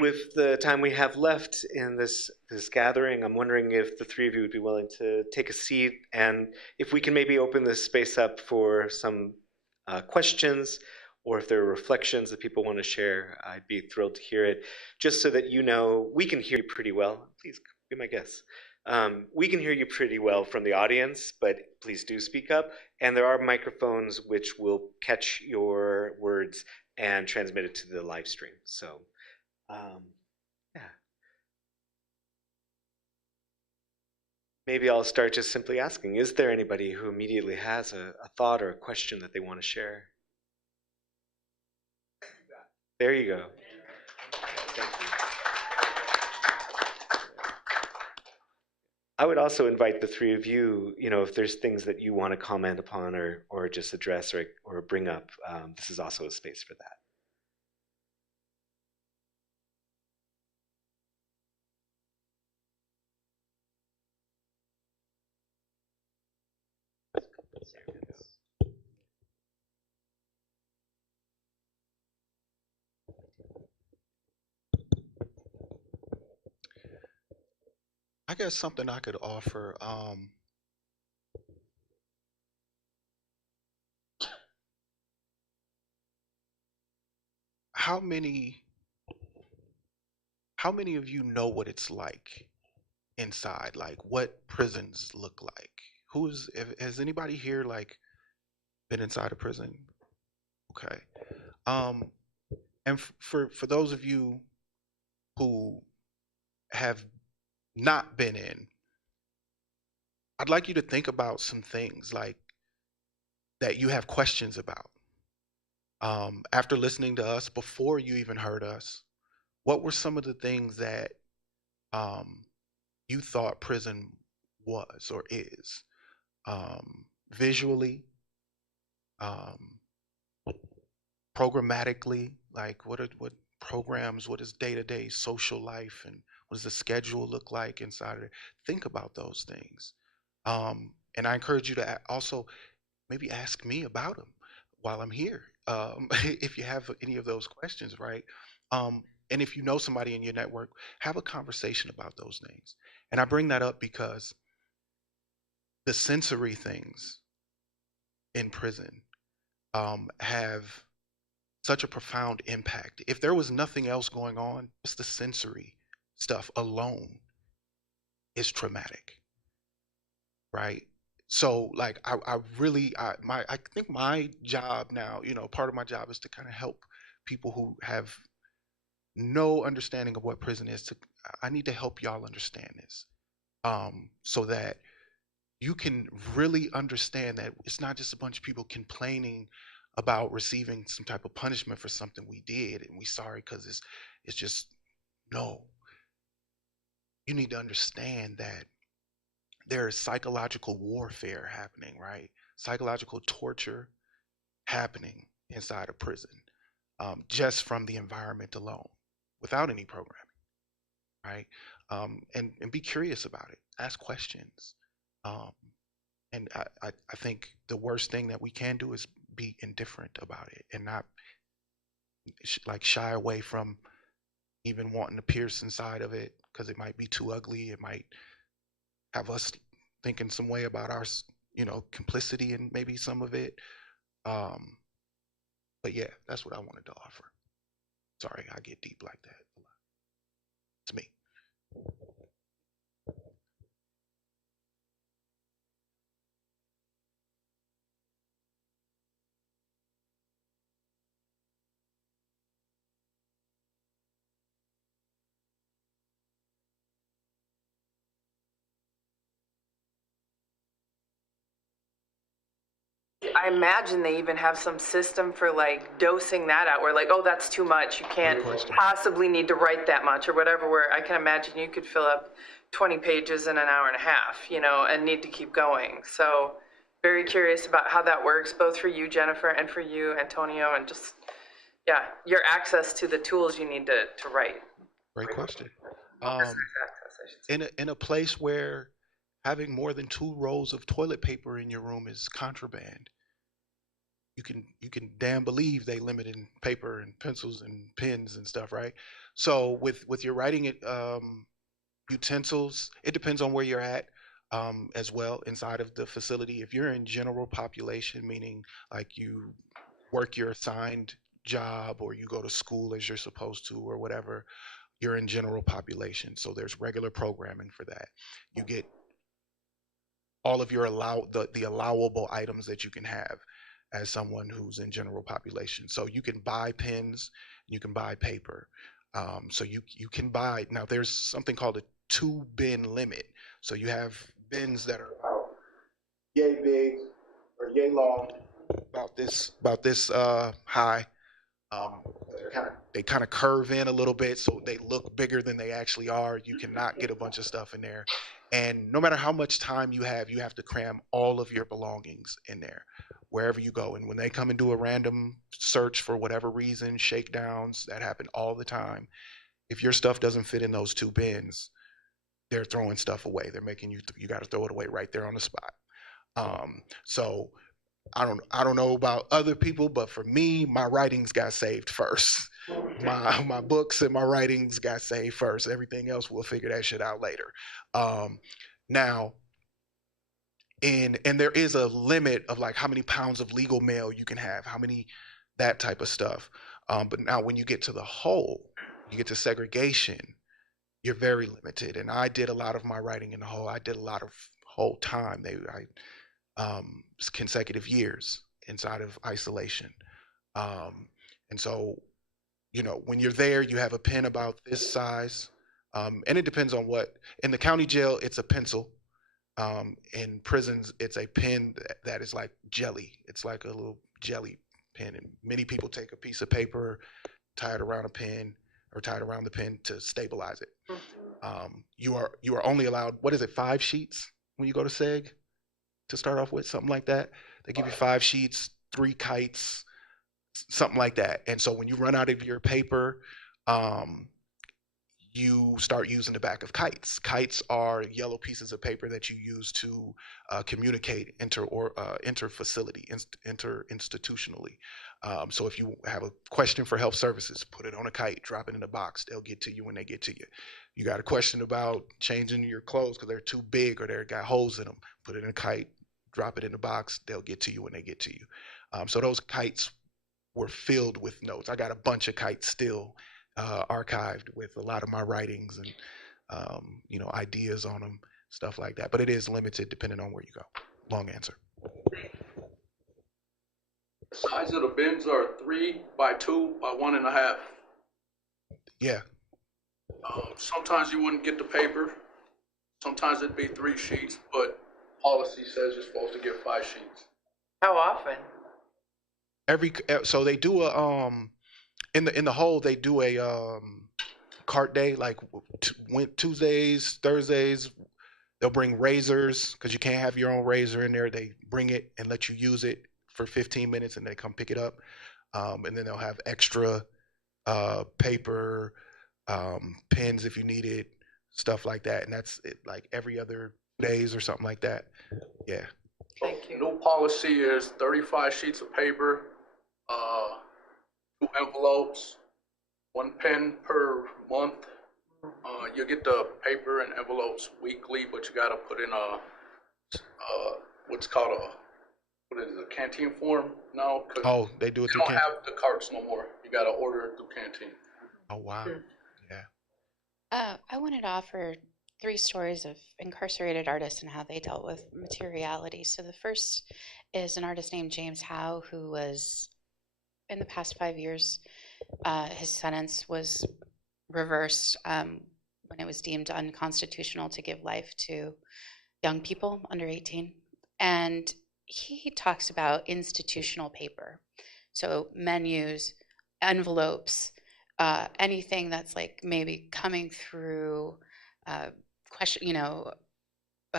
With the time we have left in this gathering, I'm wondering if the three of you would be willing to take a seat, and if we can maybe open this space up for some questions, or if there are reflections that people want to share, I'd be thrilled to hear it. Just so that you know, we can hear you pretty well. Please be my guest. We can hear you pretty well from the audience, but please do speak up. And there are microphones which will catch your words and transmit it to the live stream. So, yeah. Maybe I'll start just simply asking, is there anybody who immediately has a thought or a question that they want to share? There you go. Thank you. I would also invite the three of you, if there's things that you want to comment upon or just address or bring up, this is also a space for that. I guess something I could offer. How many of you know what it's like inside? Like what prisons look like? Has anybody here like been inside a prison? Okay. And for those of you who have not been in, I'd like you to think about some things like that you have questions about. After listening to us, before you even heard us, what were some of the things that you thought prison was or is? Visually, programmatically, like what programs, what is day-to-day social life, and what does the schedule look like inside of it? Think about those things. And I encourage you to also maybe ask me about them while I'm here, if you have any of those questions, right? And if you know somebody in your network, have a conversation about those things. And I bring that up because the sensory things in prison have such a profound impact. If there was nothing else going on, just the sensory stuff alone is traumatic, right? So like I think my job now, part of my job is to kind of help people who have no understanding of what prison is. I need to help y'all understand this, so that you can really understand that it's not just a bunch of people complaining about receiving some type of punishment for something we did and we sorry because it's just, no. You need to understand that there is psychological warfare happening, right? Psychological torture happening inside a prison, just from the environment alone, without any programming, right? And be curious about it. Ask questions. And I think the worst thing that we can do is be indifferent about it and not like shy away from even wanting to pierce inside of it because it might be too ugly. It might have us thinking some way about our, complicity in maybe some of it. But yeah, that's what I wanted to offer. Sorry, I get deep like that. It's me. I imagine they even have some system for like dosing that out where like, oh, that's too much. You can't possibly need to write that much or whatever, where I can imagine you could fill up 20 pages in an hour and a half, and need to keep going. So very curious about how that works, both for you, Jennifer, and for you, Antonio, and just, your access to the tools you need to write. Great question. In a place where having more than 2 rolls of toilet paper in your room is contraband, you can damn believe they limited paper and pencils and pens and stuff, right? So with your writing utensils, it depends on where you're at, as well inside of the facility. If you're in general population, meaning like you work your assigned job or you go to school as you're supposed to or whatever, you're in general population. So there's regular programming for that. You get all of your the allowable items that you can have as someone who's in general population. So you can buy pens, you can buy paper. So you can buy, now there's something called a 2-bin limit. So you have bins that are about yay big or yay long, about this high. They kind of curve in a little bit so they look bigger than they actually are. You cannot get a bunch of stuff in there. And no matter how much time you have to cram all of your belongings in there wherever you go. And when they come and do a random search for whatever reason, shakedowns, that happen all the time. If your stuff doesn't fit in those 2 bins, they're throwing stuff away. They're making you got to throw it away right there on the spot. So I don't know about other people, but for me, my writings got saved first. My books and my writings got saved first. Everything else, we'll figure that shit out later. Now, and there is a limit of like how many pounds of legal mail you can have, how many, that type of stuff. But now when you get to the whole, you get to segregation, you're very limited. And I did a lot of my writing in the whole. I did a lot of whole time. Consecutive years inside of isolation. And so, when you're there, you have a pen about this size. And it depends on what. In the county jail, it's a pencil. In prisons, it's a pen that is like jelly. It's like a little jelly pen. And many people take a piece of paper, tie it around a pen, or tie it around the pen to stabilize it. You are only allowed, 5 sheets when you go to seg? To start off with, something like that. They give you 5 sheets, 3 kites, something like that. And so when you run out of your paper, you start using the back of kites. Kites are yellow pieces of paper that you use to communicate inter-facility, inter-institutionally. So if you have a question for health services, put it on a kite, drop it in a box. They'll get to you when they get to you. You got a question about changing your clothes because they're too big or they've got holes in them, put it in a kite, drop it in a box. They'll get to you when they get to you. So those kites were filled with notes. I got a bunch of kites still archived with a lot of my writings and ideas on them, stuff like that. But it is limited depending on where you go. Long answer. The size of the bins are 3 by 2 by 1.5. Yeah. Sometimes you wouldn't get the paper. Sometimes it'd be 3 sheets, but policy says you're supposed to get 5 sheets. How often? So they do a in the whole they do a cart day, like Tuesdays, Thursdays. They'll bring razors because you can't have your own razor in there. They bring it and let you use it for 15 minutes, and they come pick it up. And then they'll have extra paper, pens if you need it, stuff like that. And that's it, like every other days or something like that. Yeah. Thank you. New policy is 35 sheets of paper, 2 envelopes, 1 pen per month. You get the paper and envelopes weekly, but you gotta put in what's called a canteen form now. Oh, they do it They through don't canteen. have the carts no more. You gotta order it through canteen. Oh wow. I wanted to offer 3 stories of incarcerated artists and how they dealt with materiality. So the first is an artist named James Howe, who was, in the past 5 years, his sentence was reversed when it was deemed unconstitutional to give life to young people under 18. And he talks about institutional paper. So menus, envelopes, anything that's like maybe coming through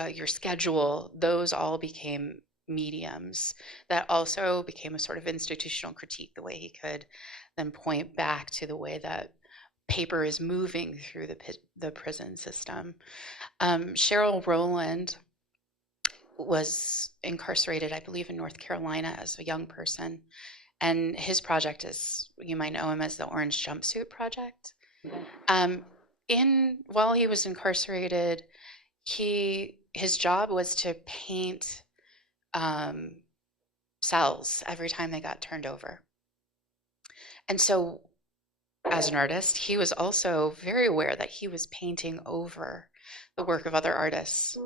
your schedule, those all became mediums that also became a sort of institutional critique, the way he could then point back to the way that paper is moving through the prison system. Cheryl Rowland was incarcerated, I believe, in North Carolina as a young person. And his project is, you might know him as the Orange Jumpsuit Project. While he was incarcerated, his job was to paint cells every time they got turned over. And so, as an artist, he was also very aware that he was painting over the work of other artists.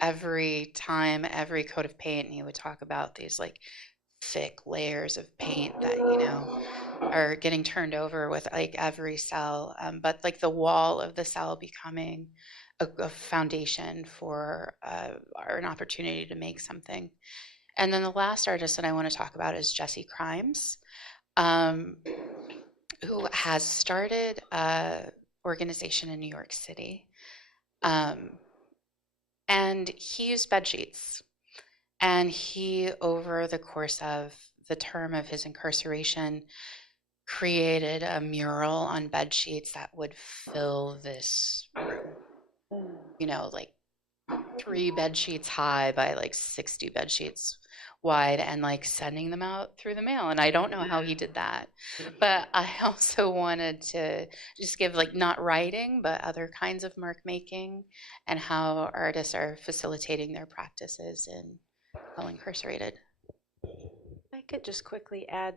Every time, every coat of paint, he would talk about these like thick layers of paint that, are getting turned over with like every cell, but like the wall of the cell becoming a foundation for an opportunity to make something. And then the last artist that I want to talk about is Jesse Crimes, who has started an organization in New York City. And he used bed sheets. And he, over the course of the term of his incarceration, created a mural on bed sheets that would fill this room, like 3 bed sheets high by like 60 bed sheets wide, and like sending them out through the mail. And I don't know how he did that, but I also wanted to just give like not writing, but other kinds of mark making and how artists are facilitating their practices while incarcerated. I could just quickly add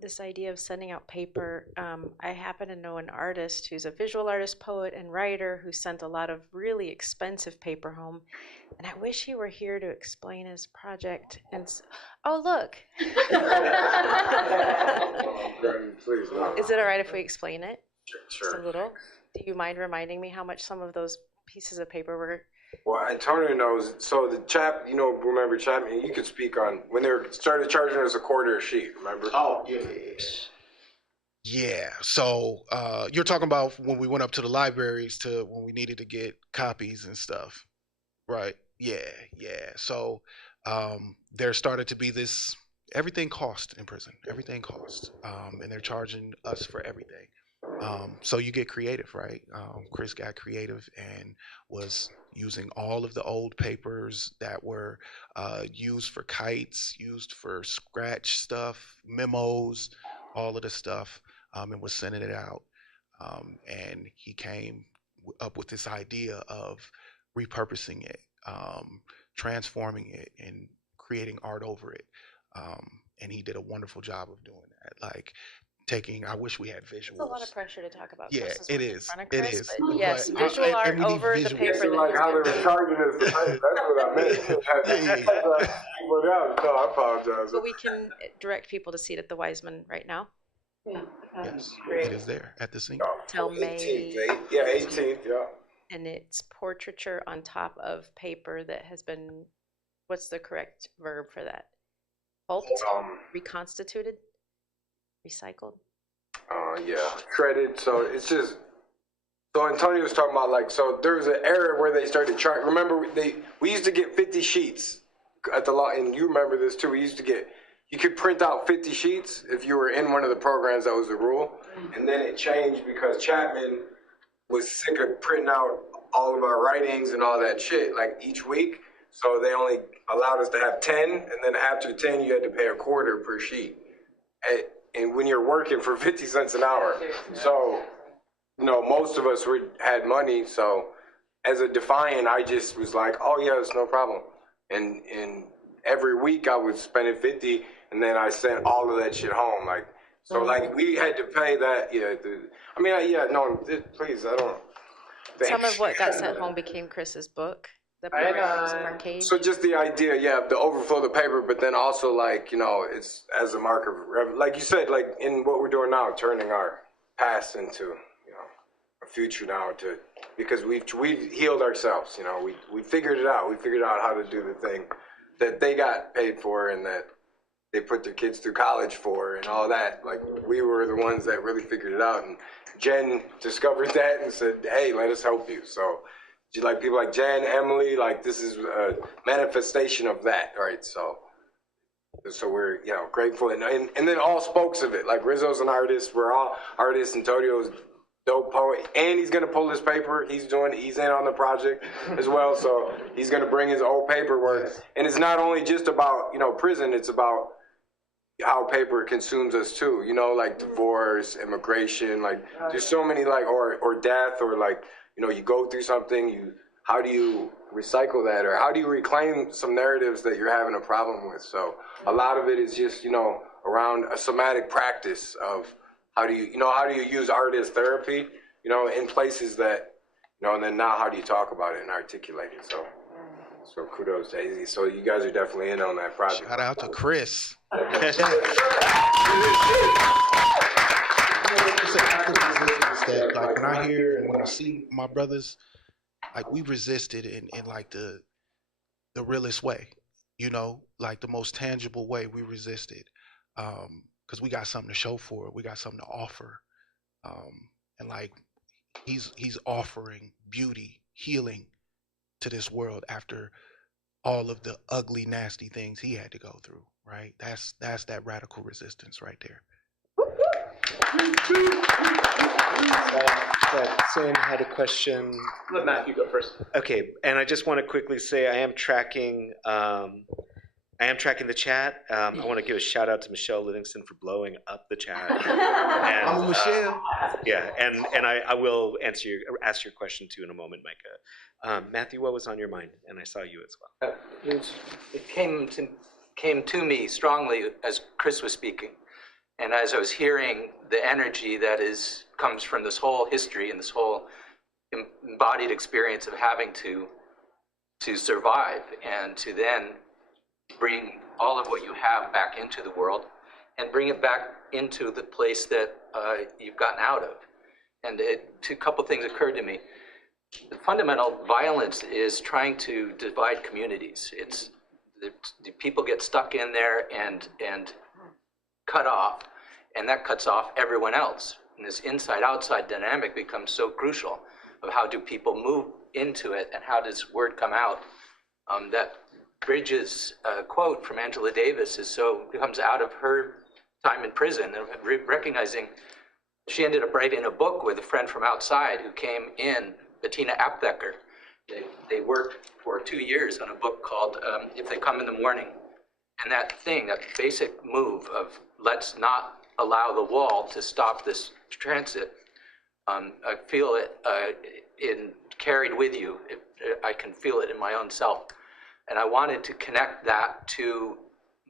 this idea of sending out paper. I happen to know an artist who's a visual artist, poet, and writer who sent a lot of really expensive paper home. And I wish he were here to explain his project. Oh, look. Is it all right if we explain it? Sure. Just a little. Do you mind reminding me how much some of those pieces of paper were? Well, Antonio knows. So the chap, remember Chapman? You could speak on when they started charging us $0.25 a sheet. Remember? Oh, yeah. Yeah. So you're talking about when we went up to the libraries when we needed to get copies and stuff, right? Yeah. So there started to be this. Everything costs in prison. Everything costs, and they're charging us for everything. So you get creative, right? Chris got creative and was using all of the old papers that were used for kites, used for scratch stuff, memos, all of the stuff, and was sending it out. And he came up with this idea of repurposing it, transforming it, and creating art over it. And he did a wonderful job of doing that. I wish we had visuals. It's a lot of pressure to talk about. Yeah, it is. It is. But yes, visual art over the paper. Like how they were charging us to pay. That's what I meant. No, I apologize. But we can direct people to see it at the Wiseman right now. Yes, it is there at the scene. Till May 18th. Yeah, 18th. Yeah. And it's portraiture on top of paper that has been What's the correct verb for that? Pulped? Reconstituted? Recycled? Yeah, shredded. So it's just. So Antonio was talking about like, so there was an era where they started trying. Remember, we used to get 50 sheets at the law, and you remember this too. We used to get, you could print out 50 sheets if you were in one of the programs. That was the rule, and then it changed because Chapman was sick of printing out all of our writings and all that shit like each week. So they only allowed us to have 10, and then after 10, you had to pay a quarter per sheet. And when you're working for 50 cents an hour, so. You know, most of us had money, so as a defiant, I just was like, oh yeah, it's no problem. And every week I was spending 50, and then I sent all of that shit home. Like, so like we had to pay that. Yeah, please, I don't. Some of what got sent home became Chris's book, the arcade. So just the idea, yeah, the overflow of the paper, but then also like, you know, it's as a marker of, like you said, like in what we're doing now, turning our past into future now because we've healed ourselves, you know, we figured it out. We figured out how to do the thing that they got paid for and that they put their kids through college for and all that. Like we were the ones that really figured it out, and Jen discovered that and said, hey, let us help you. So like people like Jen, Emily, like this is a manifestation of that, right? So we're, you know, grateful and then all spokes of it. Like Rizzo's an artist, we're all artists, and Antonio's dope poet, and he's gonna pull his paper. He's in on the project as well, so he's gonna bring his old paperwork. And it's not only just about, you know, prison. It's about how paper consumes us too. You know, like divorce, immigration, like there's so many like or death or like, you know, you go through something. How do you recycle that, or how do you reclaim some narratives that you're having a problem with? So a lot of it is just, you know, around a somatic practice of. How do you use art as therapy, you know, in places that, you know, and then now how do you talk about it and articulate it? So kudos to AZ. So you guys are definitely in on that project. Shout out to Chris. That, like when I hear and when I see my brothers, like we resisted in like the realest way, you know, like the most tangible way we resisted. Because we got something to show for it, we got something to offer, and like he's offering beauty, healing to this world after all of the ugly, nasty things he had to go through. Right? That's that radical resistance right there. Sam had a question. Let Matthew go first. Okay, and I just want to quickly say I am tracking the chat. I want to give a shout out to Michelle Livingston for blowing up the chat. And, Michelle. Yeah, and I will ask your question too in a moment, Micah. Matthew, what was on your mind? And I saw you as well. It came to me strongly as Chris was speaking, and as I was hearing the energy that comes from this whole history and this whole embodied experience of having to survive and to then bring all of what you have back into the world and bring it back into the place that you've gotten out of. And a couple things occurred to me. The fundamental violence is trying to divide communities. It's the people get stuck in there and cut off, and that cuts off everyone else. And this inside-outside dynamic becomes so crucial of how do people move into it and how does word come out. That Bridges' quote from Angela Davis comes out of her time in prison, and recognizing she ended up writing a book with a friend from outside who came in, Bettina Aptheker. They worked for 2 years on a book called If They Come in the Morning. And that basic move of let's not allow the wall to stop this transit, I feel it carried with you. I can feel it in my own self. And I wanted to connect that to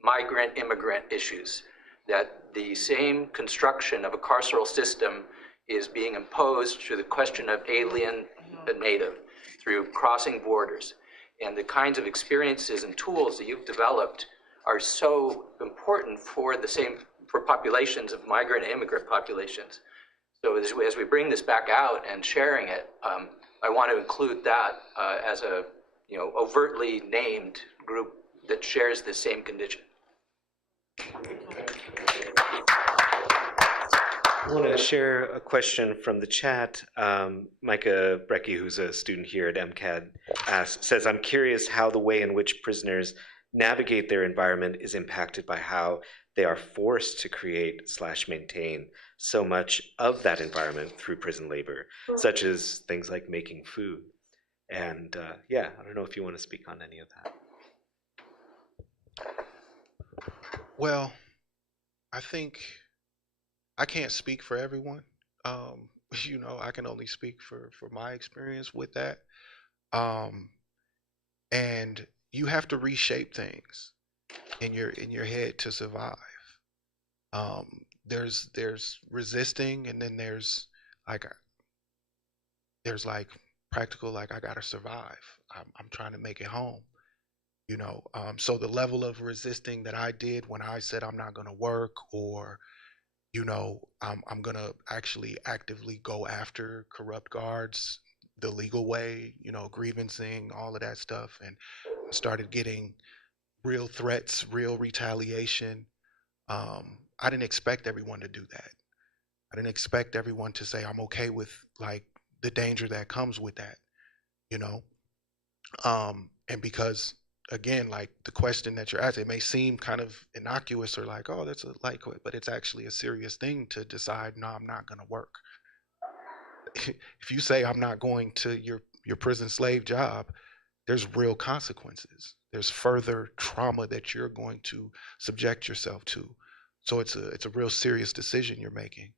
migrant-immigrant issues, that the same construction of a carceral system is being imposed through the question of alien and native, through crossing borders. And the kinds of experiences and tools that you've developed are so important for populations of migrant and immigrant populations. So as we bring this back out and sharing it, I want to include that as a overtly named group that shares the same condition. I want to share a question from the chat. Micah Brecky, who's a student here at MCAD, says, I'm curious how the way in which prisoners navigate their environment is impacted by how they are forced to create/maintain so much of that environment through prison labor, such as things like making food. And yeah, I don't know if you want to speak on any of that. Well, I think I can't speak for everyone. You know, I can only speak for my experience with that. And you have to reshape things in your head to survive. There's resisting, and then there's like practical, like I gotta survive. I'm trying to make it home. You know, so the level of resisting that I did when I said I'm not gonna work, or you know, I'm gonna actually actively go after corrupt guards the legal way, you know, grievancing, all of that stuff, and I started getting real threats, real retaliation. I didn't expect everyone to do that. I didn't expect everyone to say I'm okay with like the danger that comes with that, you know. And because again, like the question that you're asking, it may seem kind of innocuous or like, oh, that's a lightweight, but it's actually a serious thing to decide, no, I'm not going to work. If you say I'm not going to your prison slave job, there's real consequences. There's further trauma that you're going to subject yourself to. So it's a real serious decision you're making.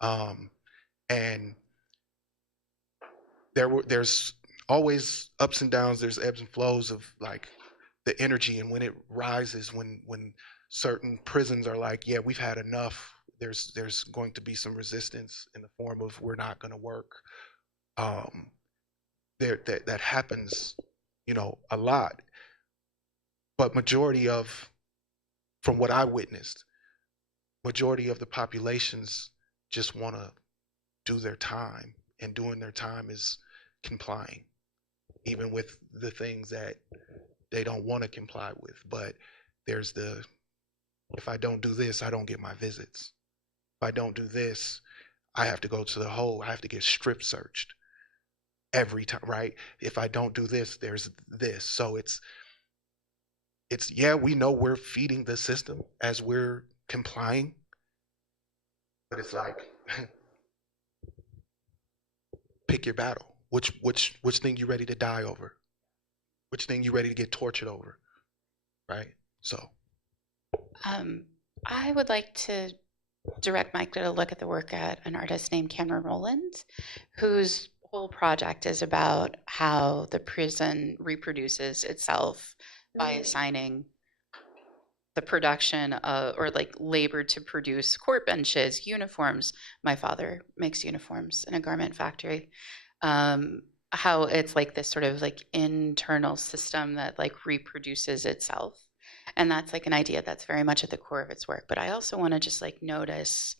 And there's always ups and downs. There's ebbs and flows of like the energy, and when it rises, when certain prisons are like, yeah, we've had enough, there's going to be some resistance in the form of we're not going to work. That happens, you know, a lot. But from what I witnessed, majority of the populations just want to do their time, and doing their time is complying, even with the things that they don't want to comply with. But there's if I don't do this, I don't get my visits. If I don't do this, I have to go to the hole. I have to get strip searched every time, right? If I don't do this, there's this. So it's yeah, we know we're feeding the system as we're complying, but it's like pick your battle. Which thing you ready to die over? Which thing you ready to get tortured over? Right? So I would like to direct Mike to look at the work at an artist named Cameron Rowland, whose whole project is about how the prison reproduces itself by assigning the production of, or like labor to produce court benches, uniforms. My father makes uniforms in a garment factory. How it's like this sort of like internal system that like reproduces itself. And that's like an idea that's very much at the core of its work. But I also want to just like notice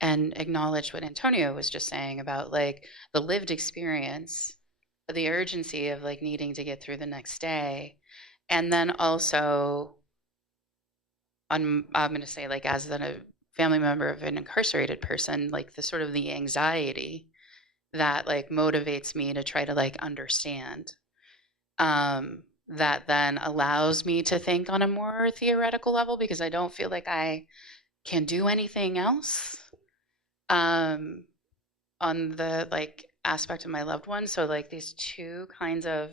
and acknowledge what Antonio was just saying about like the lived experience, the urgency of like needing to get through the next day. And then also, I'm going to say like as a family member of an incarcerated person, like the sort of the anxiety that like motivates me to try to like understand, that then allows me to think on a more theoretical level, because I don't feel like I can do anything else on the like aspect of my loved one. So like these two kinds of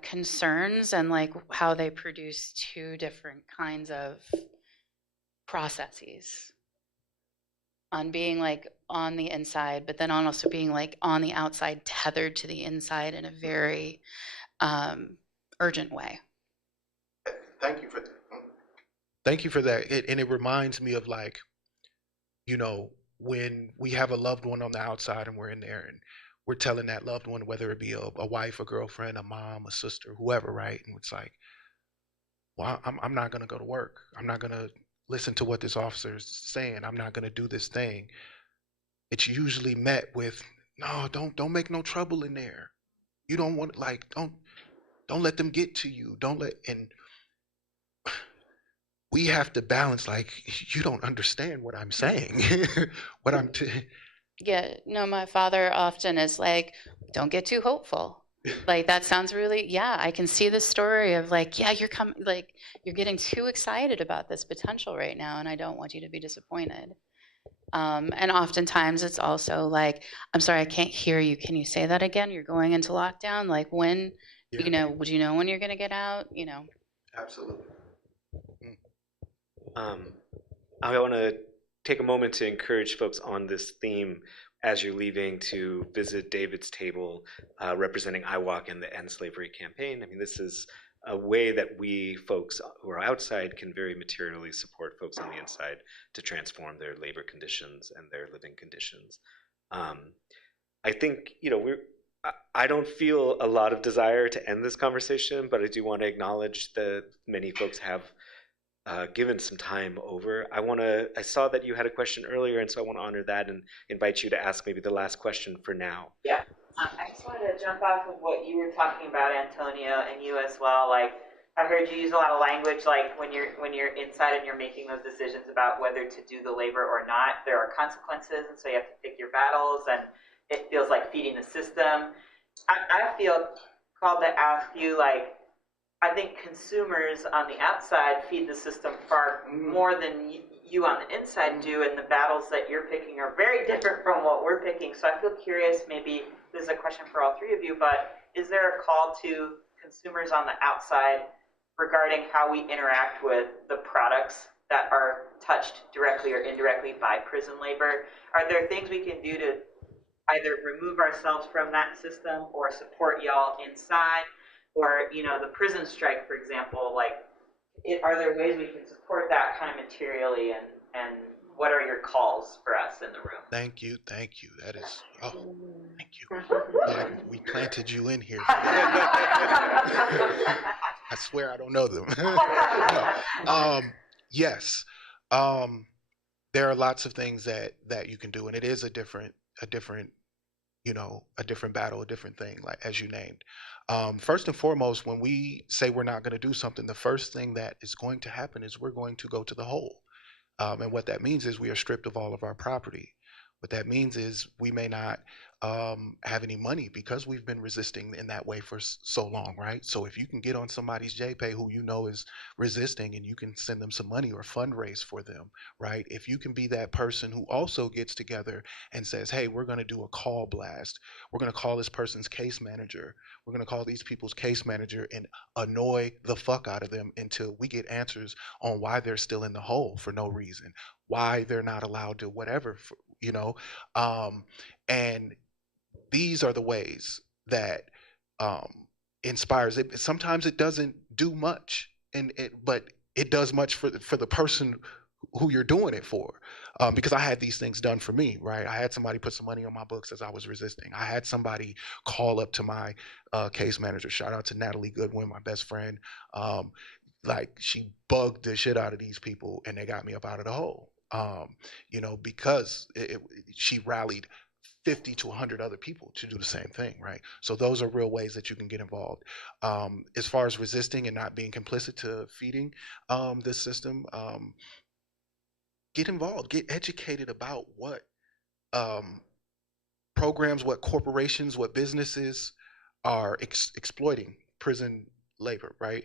concerns and like how they produce two different kinds of processes on being like on the inside, but then on also being like on the outside, tethered to the inside in a very urgent way. Thank you for that. Thank you for that. And it reminds me of like, you know, when we have a loved one on the outside and we're in there and we're telling that loved one, whether it be a wife, a girlfriend, a mom, a sister, whoever, right? And it's like, well, I'm not going to go to work. I'm not going to listen to what this officer is saying. I'm not going to do this thing. It's usually met with, no, don't make no trouble in there. You don't want, like, don't let them get to you. Don't let, and we have to balance, like, you don't understand what I'm saying. what I'm Yeah, no, my father often is like, don't get too hopeful. Like, that sounds really, yeah, I can see the story of like, yeah, you're getting too excited about this potential right now, and I don't want you to be disappointed. And oftentimes it's also like, I'm sorry, I can't hear you. Can you say that again? You're going into lockdown. Like, when, would you know when you're going to get out? Absolutely. I want to take a moment to encourage folks on this theme as you're leaving to visit David's table representing IWOC and the End Slavery campaign. I mean, this is a way that we folks who are outside can very materially support folks on the inside to transform their labor conditions and their living conditions. I think, I don't feel a lot of desire to end this conversation, but I do want to acknowledge that many folks have given some time over. I saw that you had a question earlier, and so I want to honor that and invite you to ask maybe the last question for now. Yeah, I just wanted to jump off of what you were talking about, Antonio, and you as well. Like, I heard you use a lot of language, like when you're inside and you're making those decisions about whether to do the labor or not, there are consequences, and so you have to pick your battles, and it feels like feeding the system. I feel called to ask you, like, I think consumers on the outside feed the system far more than you on the inside do, and the battles that you're picking are very different from what we're picking. So I feel curious, maybe this is a question for all three of you, but is there a call to consumers on the outside regarding how we interact with the products that are touched directly or indirectly by prison labor? Are there things we can do to either remove ourselves from that system or support y'all inside? Or, the prison strike, for example, like, are there ways we can support that kind of materially, and what are your calls for us in the room? Thank you. That is, thank you. Like, we planted you in here. I swear I don't know them. No. Yes. There are lots of things that you can do, and it is a different battle, a different thing, like as you named. First and foremost, when we say we're not going to do something, the first thing that is going to happen is we're going to go to the hole. And what that means is we are stripped of all of our property. What that means is we may not have any money because we've been resisting in that way for so long, right? So if you can get on somebody's JPay who you know is resisting and you can send them some money or fundraise for them, right? If you can be that person who also gets together and says, hey, we're going to do a call blast. We're going to call this person's case manager. We're going to call these people's case manager and annoy the fuck out of them until we get answers on why they're still in the hole for no reason, why they're not allowed to whatever, and these are the ways that inspires it. Sometimes it doesn't do much, but it does much for the person who you're doing it for. Because I had these things done for me, right? I had somebody put some money on my books as I was resisting. I had somebody call up to my case manager. Shout out to Natalie Goodwin, my best friend. Like, she bugged the shit out of these people, and they got me up out of the hole. Because she rallied 50 to 100 other people to do the same thing, right? So those are real ways that you can get involved. As far as resisting and not being complicit to feeding this system, get involved, get educated about what programs, what corporations, what businesses are exploiting prison labor, right?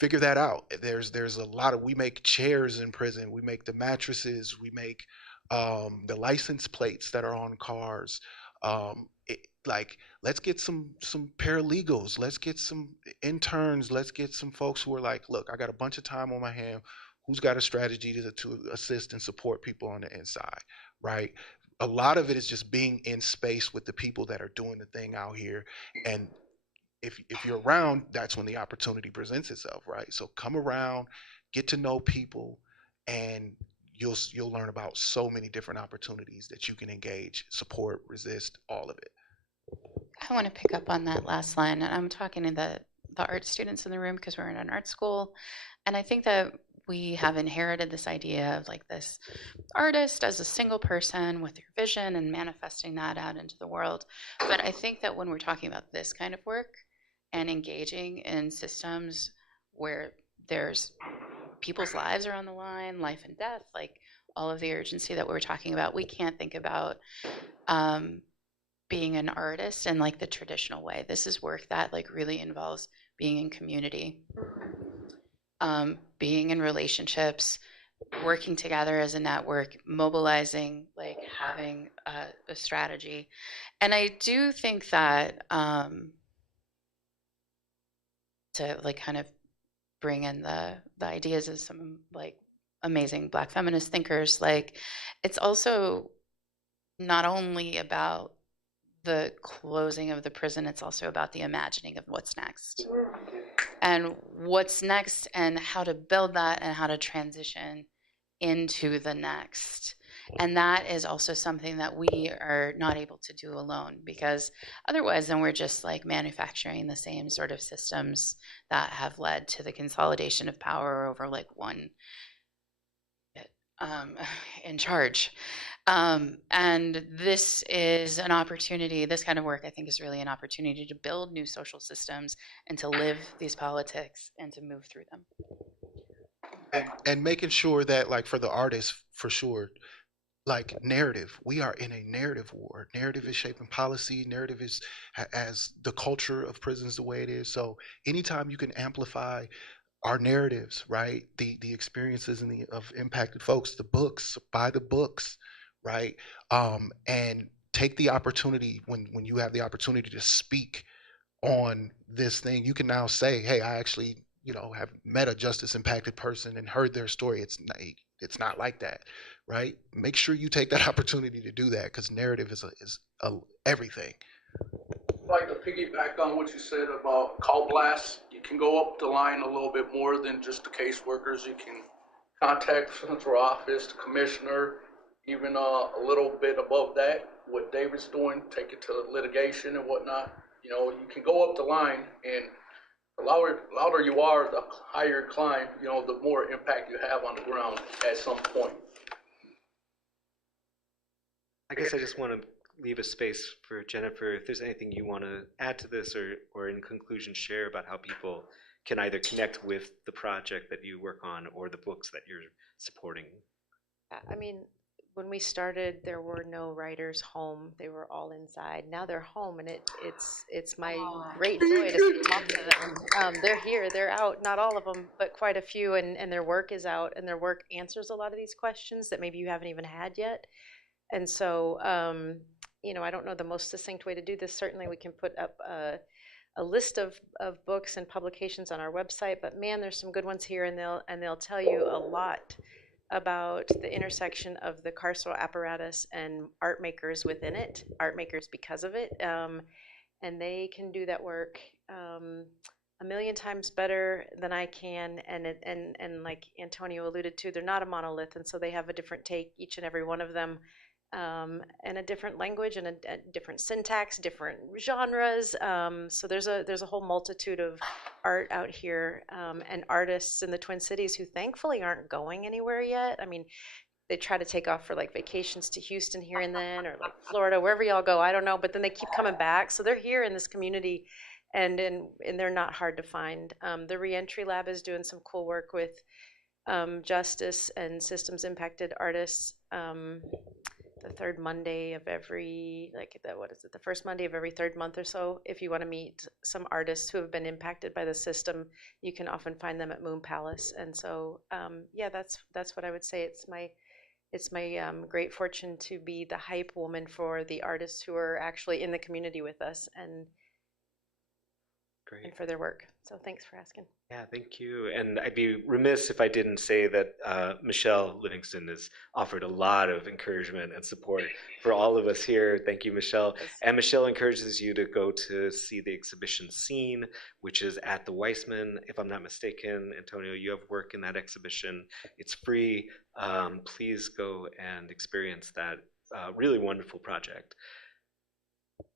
Figure that out. There's a lot of, we make chairs in prison, we make the mattresses, we make the license plates that are on cars. Let's get some paralegals, let's get some interns, let's get some folks who are like, look, I got a bunch of time on my hand, who's got a strategy to assist and support people on the inside, right? A lot of it is just being in space with the people that are doing the thing out here. And if you're around, that's when the opportunity presents itself, right? So come around, get to know people, and you'll learn about so many different opportunities that you can engage, support, resist, all of it. I want to pick up on that last line. And I'm talking to the art students in the room because we're in an art school. And I think that we have inherited this idea of like this artist as a single person with your vision and manifesting that out into the world. But I think that when we're talking about this kind of work and engaging in systems where there's people's lives are on the line, life and death, like all of the urgency that we're talking about. We can't think about being an artist in like the traditional way. This is work that like really involves being in community, being in relationships, working together as a network, mobilizing, like having a strategy. And I do think that to like kind of bring in the ideas of some like amazing Black feminist thinkers, like it's also not only about the closing of the prison, it's also about the imagining of what's next. And what's next and how to build that and how to transition into the next. And that is also something that we are not able to do alone, because otherwise then we're just like manufacturing the same sort of systems that have led to the consolidation of power over like one in charge. And this is an opportunity, this kind of work I think is really an opportunity to build new social systems and to live these politics and to move through them. And making sure that, like, for the artists, for sure, like narrative, we are in a narrative war. Narrative is shaping policy. Narrative is as the culture of prisons the way it is. So anytime you can amplify our narratives, right? The experiences and of impacted folks, the books, buy the books, right? And take the opportunity when you have the opportunity to speak on this thing. You can now say, hey, I actually, have met a justice impacted person and heard their story. It's not like that, right? Make sure you take that opportunity to do that, because narrative is everything. I'd like to piggyback on what you said about call blasts. You can go up the line a little bit more than just the caseworkers. You can contact the central office, the commissioner, even a little bit above that, what David's doing, take it to litigation and whatnot. You can go up the line, and the louder you are, the higher you climb, the more impact you have on the ground at some point. I guess I just want to leave a space for Jennifer, if there's anything you want to add to this, or in conclusion share about how people can either connect with the project that you work on or the books that you're supporting. I mean, when we started, there were no writers home. They were all inside. Now they're home, and it's my great joy to talk to them. They're here, they're out, not all of them, but quite a few, and their work is out, and their work answers a lot of these questions that maybe you haven't even had yet. And so, I don't know the most succinct way to do this. Certainly we can put up a list of books and publications on our website, but man, there's some good ones here, and they'll tell you a lot about the intersection of the carceral apparatus and art makers within it, art makers because of it, and they can do that work a million times better than I can, and like Antonio alluded to, they're not a monolith, and so they have a different take, each and every one of them, and a different language and a different syntax, different genres. So there's a whole multitude of art out here, and artists in the Twin Cities who thankfully aren't going anywhere yet. I mean, they try to take off for like vacations to Houston here and then, or like Florida, wherever y'all go, I don't know, but then they keep coming back. So they're here in this community, and they're not hard to find. The Reentry Lab is doing some cool work with justice and systems impacted artists. The third Monday of every, the first Monday of every third month or so. If you want to meet some artists who have been impacted by the system, you can often find them at Moon Palace. And so, that's what I would say. It's my great fortune to be the hype woman for the artists who are actually in the community with us and for their work. So thanks for asking. Yeah, thank you. And I'd be remiss if I didn't say that Michelle Livingston has offered a lot of encouragement and support for all of us here. Thank you, Michelle. And Michelle encourages you to go to see the exhibition Scene, which is at the Weissman. If I'm not mistaken, Antonio, you have work in that exhibition. It's free. Please go and experience that really wonderful project.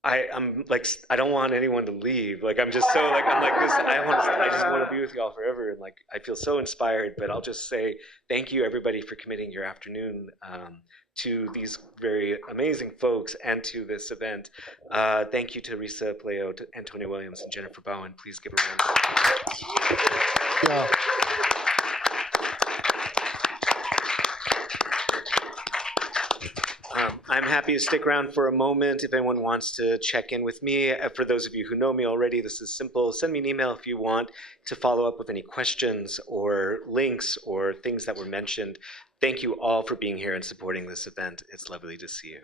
I'm like, I don't want anyone to leave. Like, I'm just so like, I'm like this. I just want to be with y'all forever, and like, I feel so inspired. But I'll just say thank you, everybody, for committing your afternoon to these very amazing folks and to this event. Thank you to Risa, Puleo, to Antonio Williams, and Jennifer Bowen. Please give a round. Yeah. I'm happy to stick around for a moment if anyone wants to check in with me. For those of you who know me already, this is simple. Send me an email if you want to follow up with any questions or links or things that were mentioned. Thank you all for being here and supporting this event. It's lovely to see you.